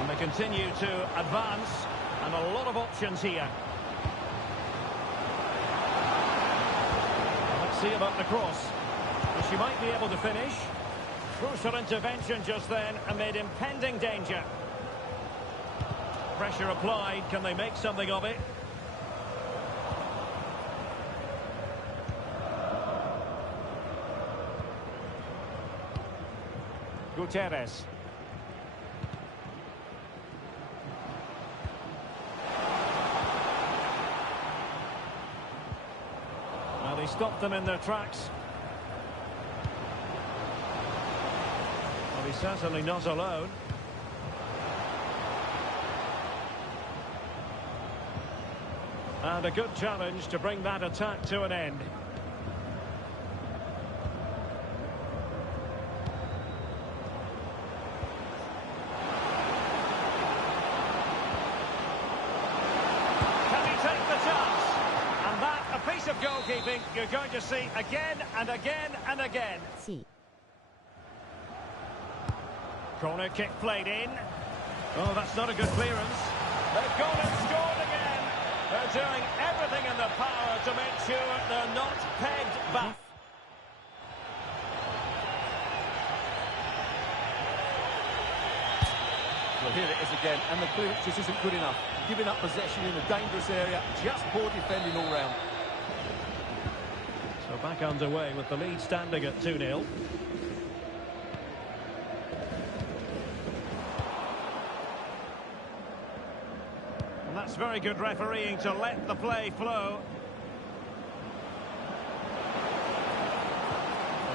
And they continue to advance, and a lot of options here. Let's see about the cross. Well, she might be able to finish. Crucial intervention just then amid impending danger. Pressure applied. Can they make something of it? Gutierrez. Well, he stopped them in their tracks. Well, he's certainly not alone. And a good challenge to bring that attack to an end. Of goalkeeping you're going to see again and again and again. C. Corner kick played in. Oh, that's not a good clearance. They've gone and scored again. They're doing everything in their power to make sure they're not pegged back. Well, here it is again, and the clearance just isn't good enough. Giving up possession in a dangerous area, just poor defending all round. So back underway with the lead standing at 2-0. And that's very good refereeing to let the play flow.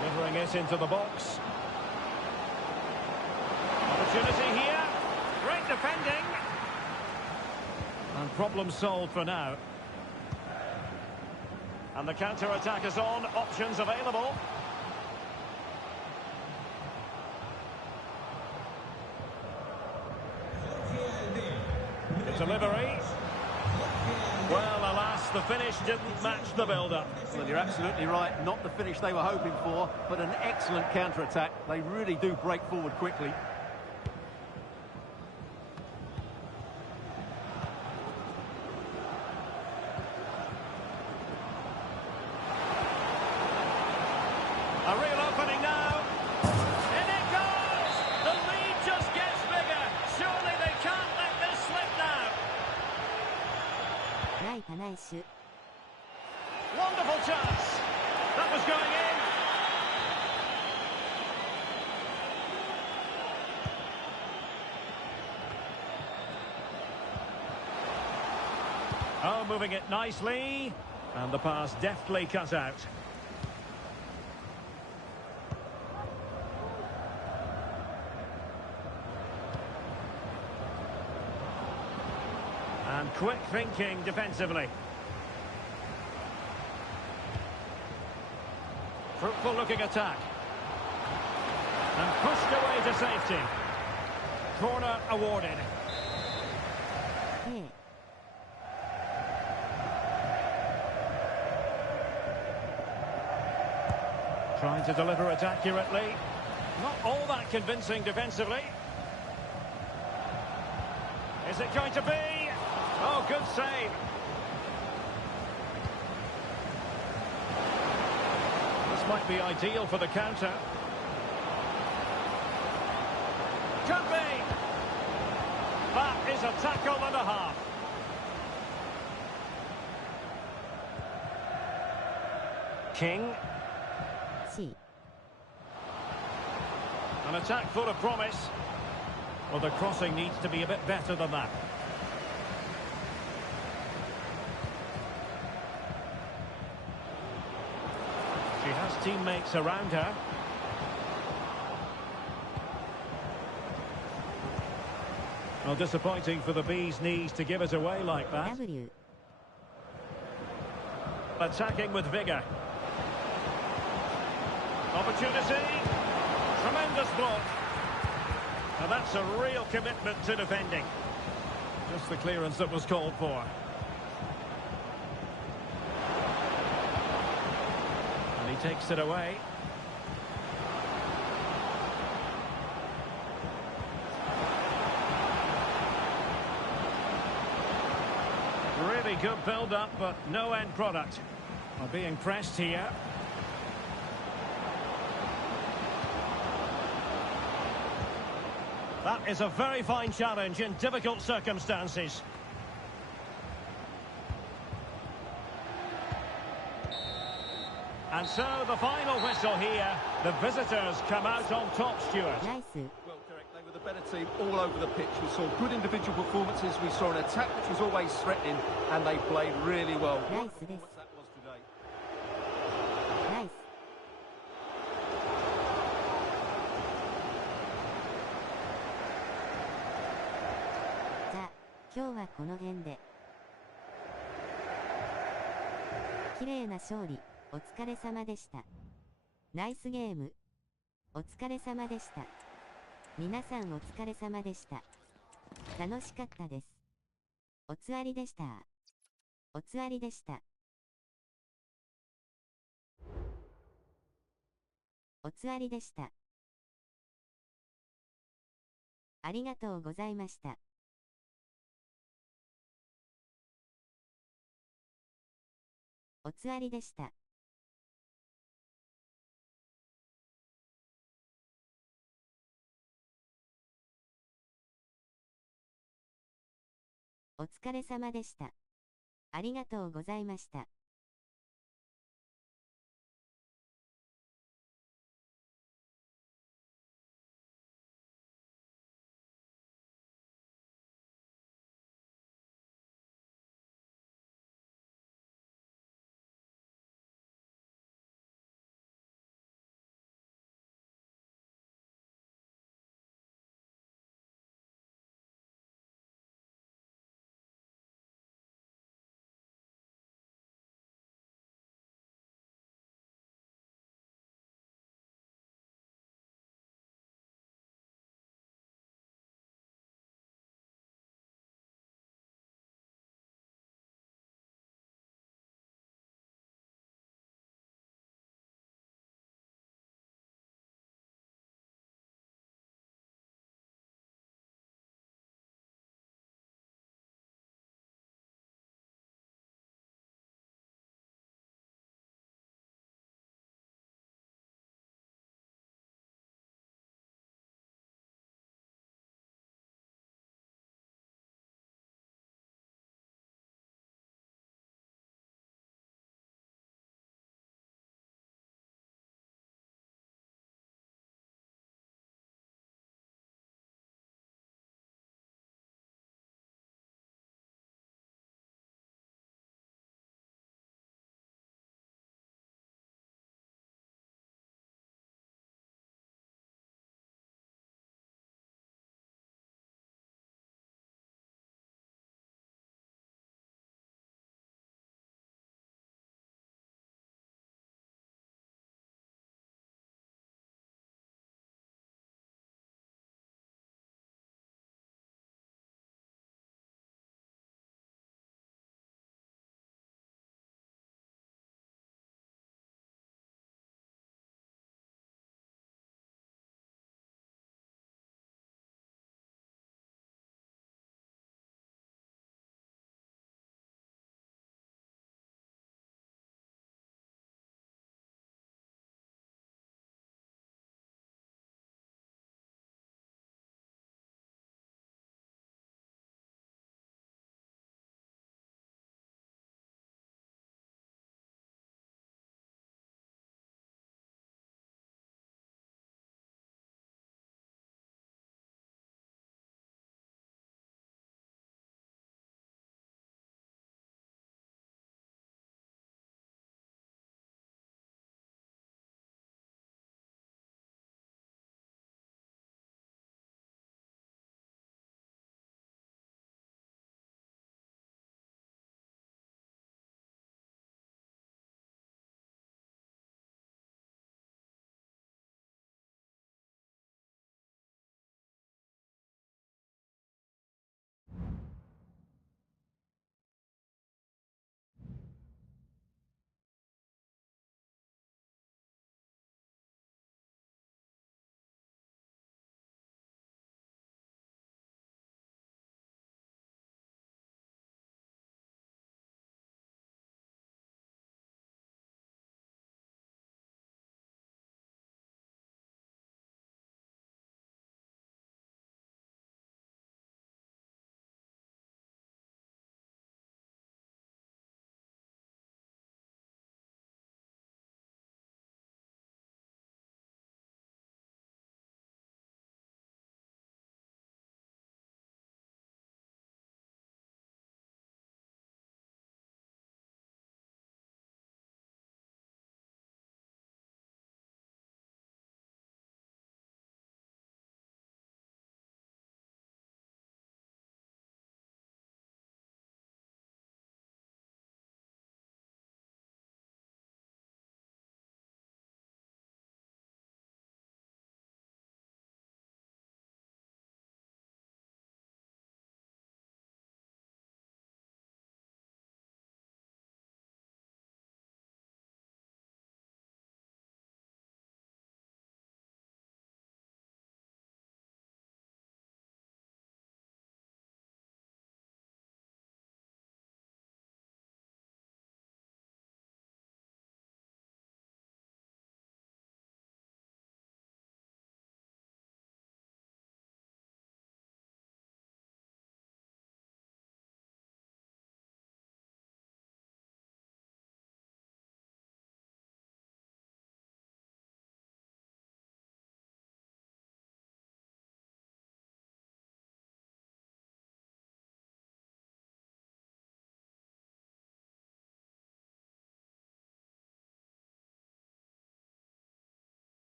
Delivering it into the box. Opportunity here. Great defending. And problem solved for now. And the counter-attack is on. Options available. The delivery. Well, alas, the finish didn't match the build-up. Well, you're absolutely right. Not the finish they were hoping for, but an excellent counter-attack. They really do break forward quickly. A real opening now. In it goes! The lead just gets bigger. Surely they can't let this slip now. Wonderful chance. That was going in. Oh, moving it nicely. And the pass deftly cut out. And quick thinking defensively. Fruitful looking attack. And pushed away to safety. Corner awarded. A. Trying to deliver it accurately. Not all that convincing defensively. Is it going to be? Oh, good save. This might be ideal for the counter. Could be. That is a tackle and a half. King. C. An attack full of promise. Well, the crossing needs to be a bit better than that. She has teammates around her. Well, disappointing for the Bees' knees to give it away like that. W. Attacking with vigour. Opportunity. Tremendous block. Now that's a real commitment to defending. Just the clearance that was called for. And he takes it away. Really good build-up, but no end product. Are being pressed here. That is a very fine challenge in difficult circumstances. And so the final whistle here. The visitors come out on top, Stuart. Nice. Well, Derek, they were the better team all over the pitch. We saw good individual performances. We saw an attack which was always threatening, and they played really well. Nice. What performance that was today. Nice. 今日はこの辺で。綺麗な勝利、お疲れ様でした。ナイスゲーム。お疲れ様でした。皆さんお疲れ様でした。楽しかったです。おつわりでした。おつわりでした。おつわりでした。ありがとうございました。おつわりでした。お疲れ様でした。ありがとうございました。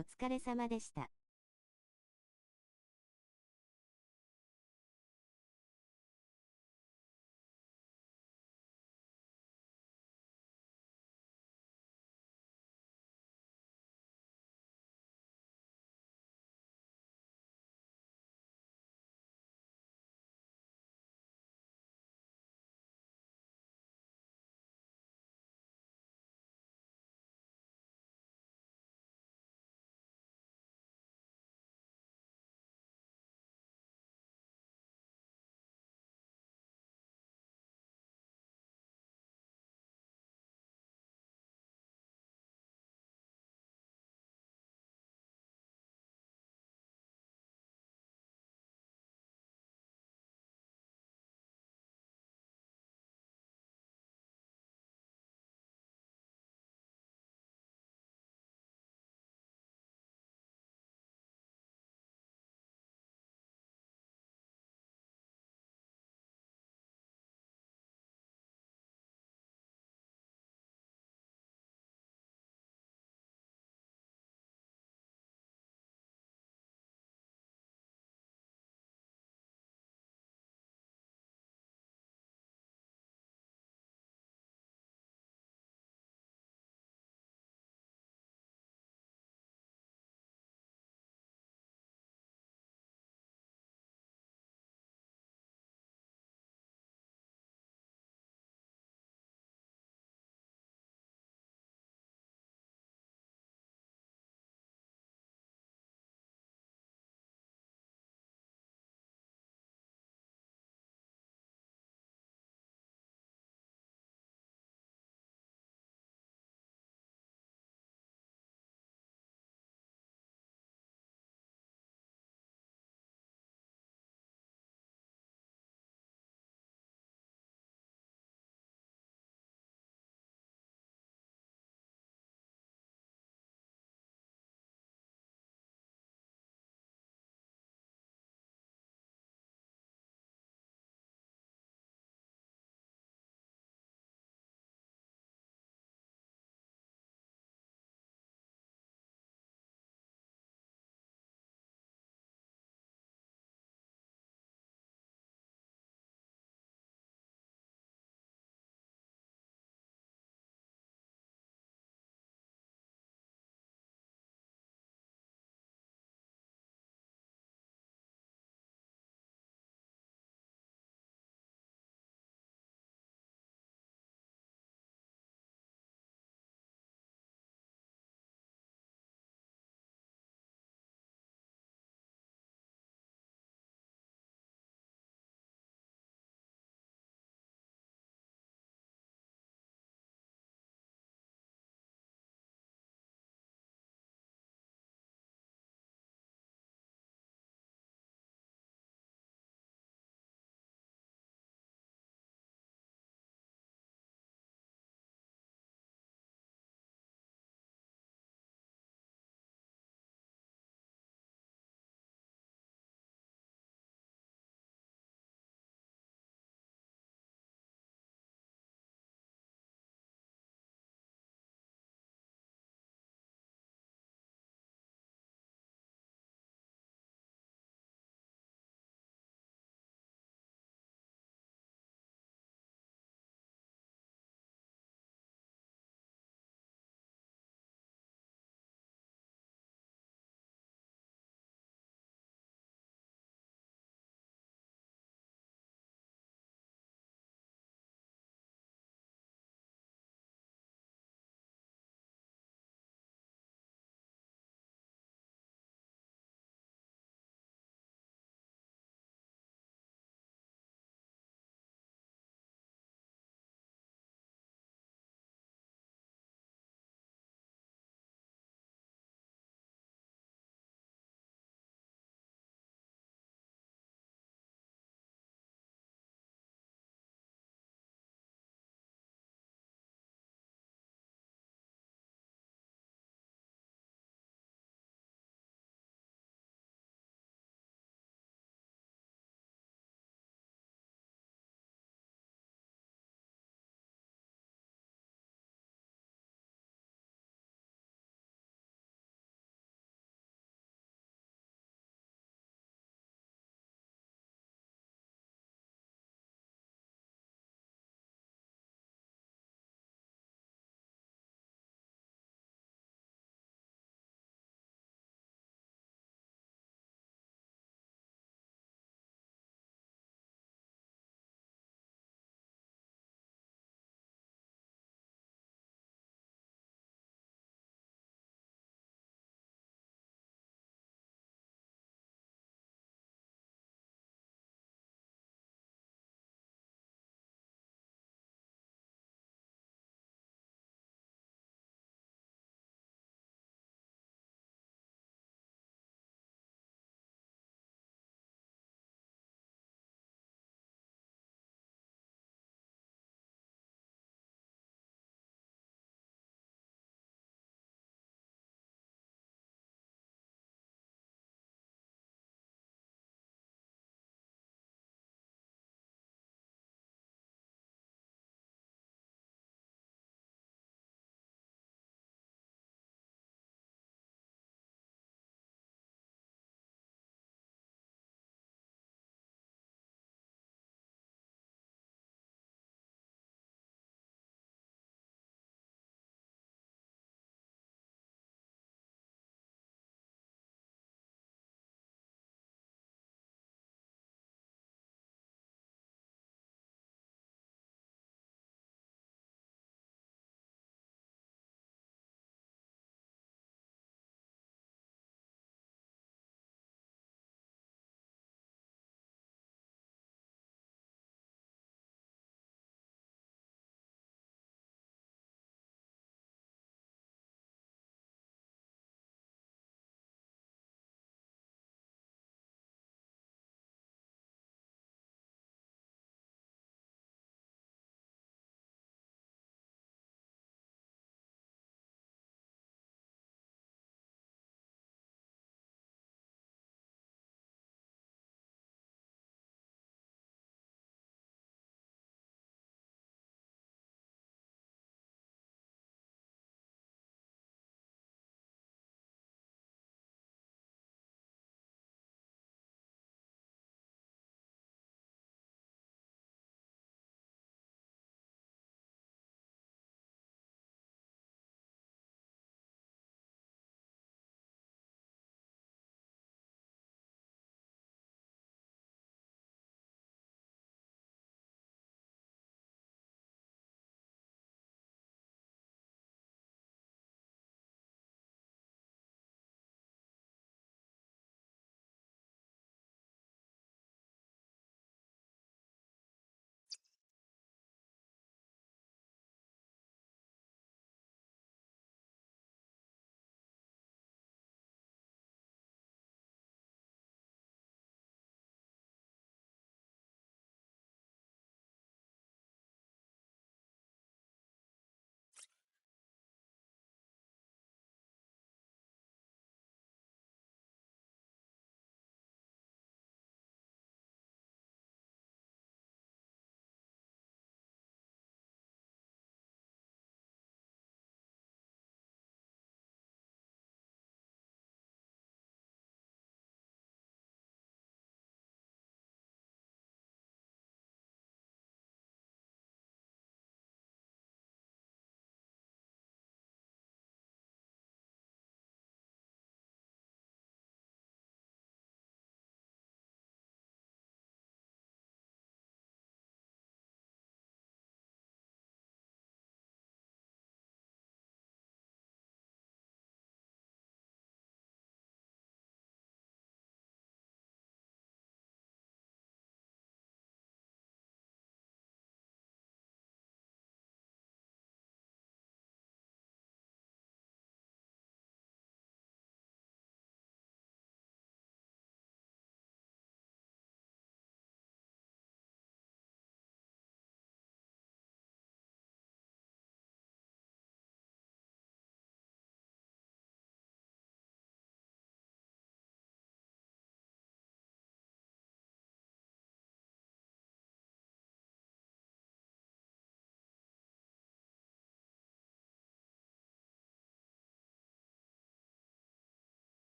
お疲れ様でした。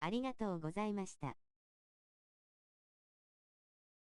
ありがとうございました。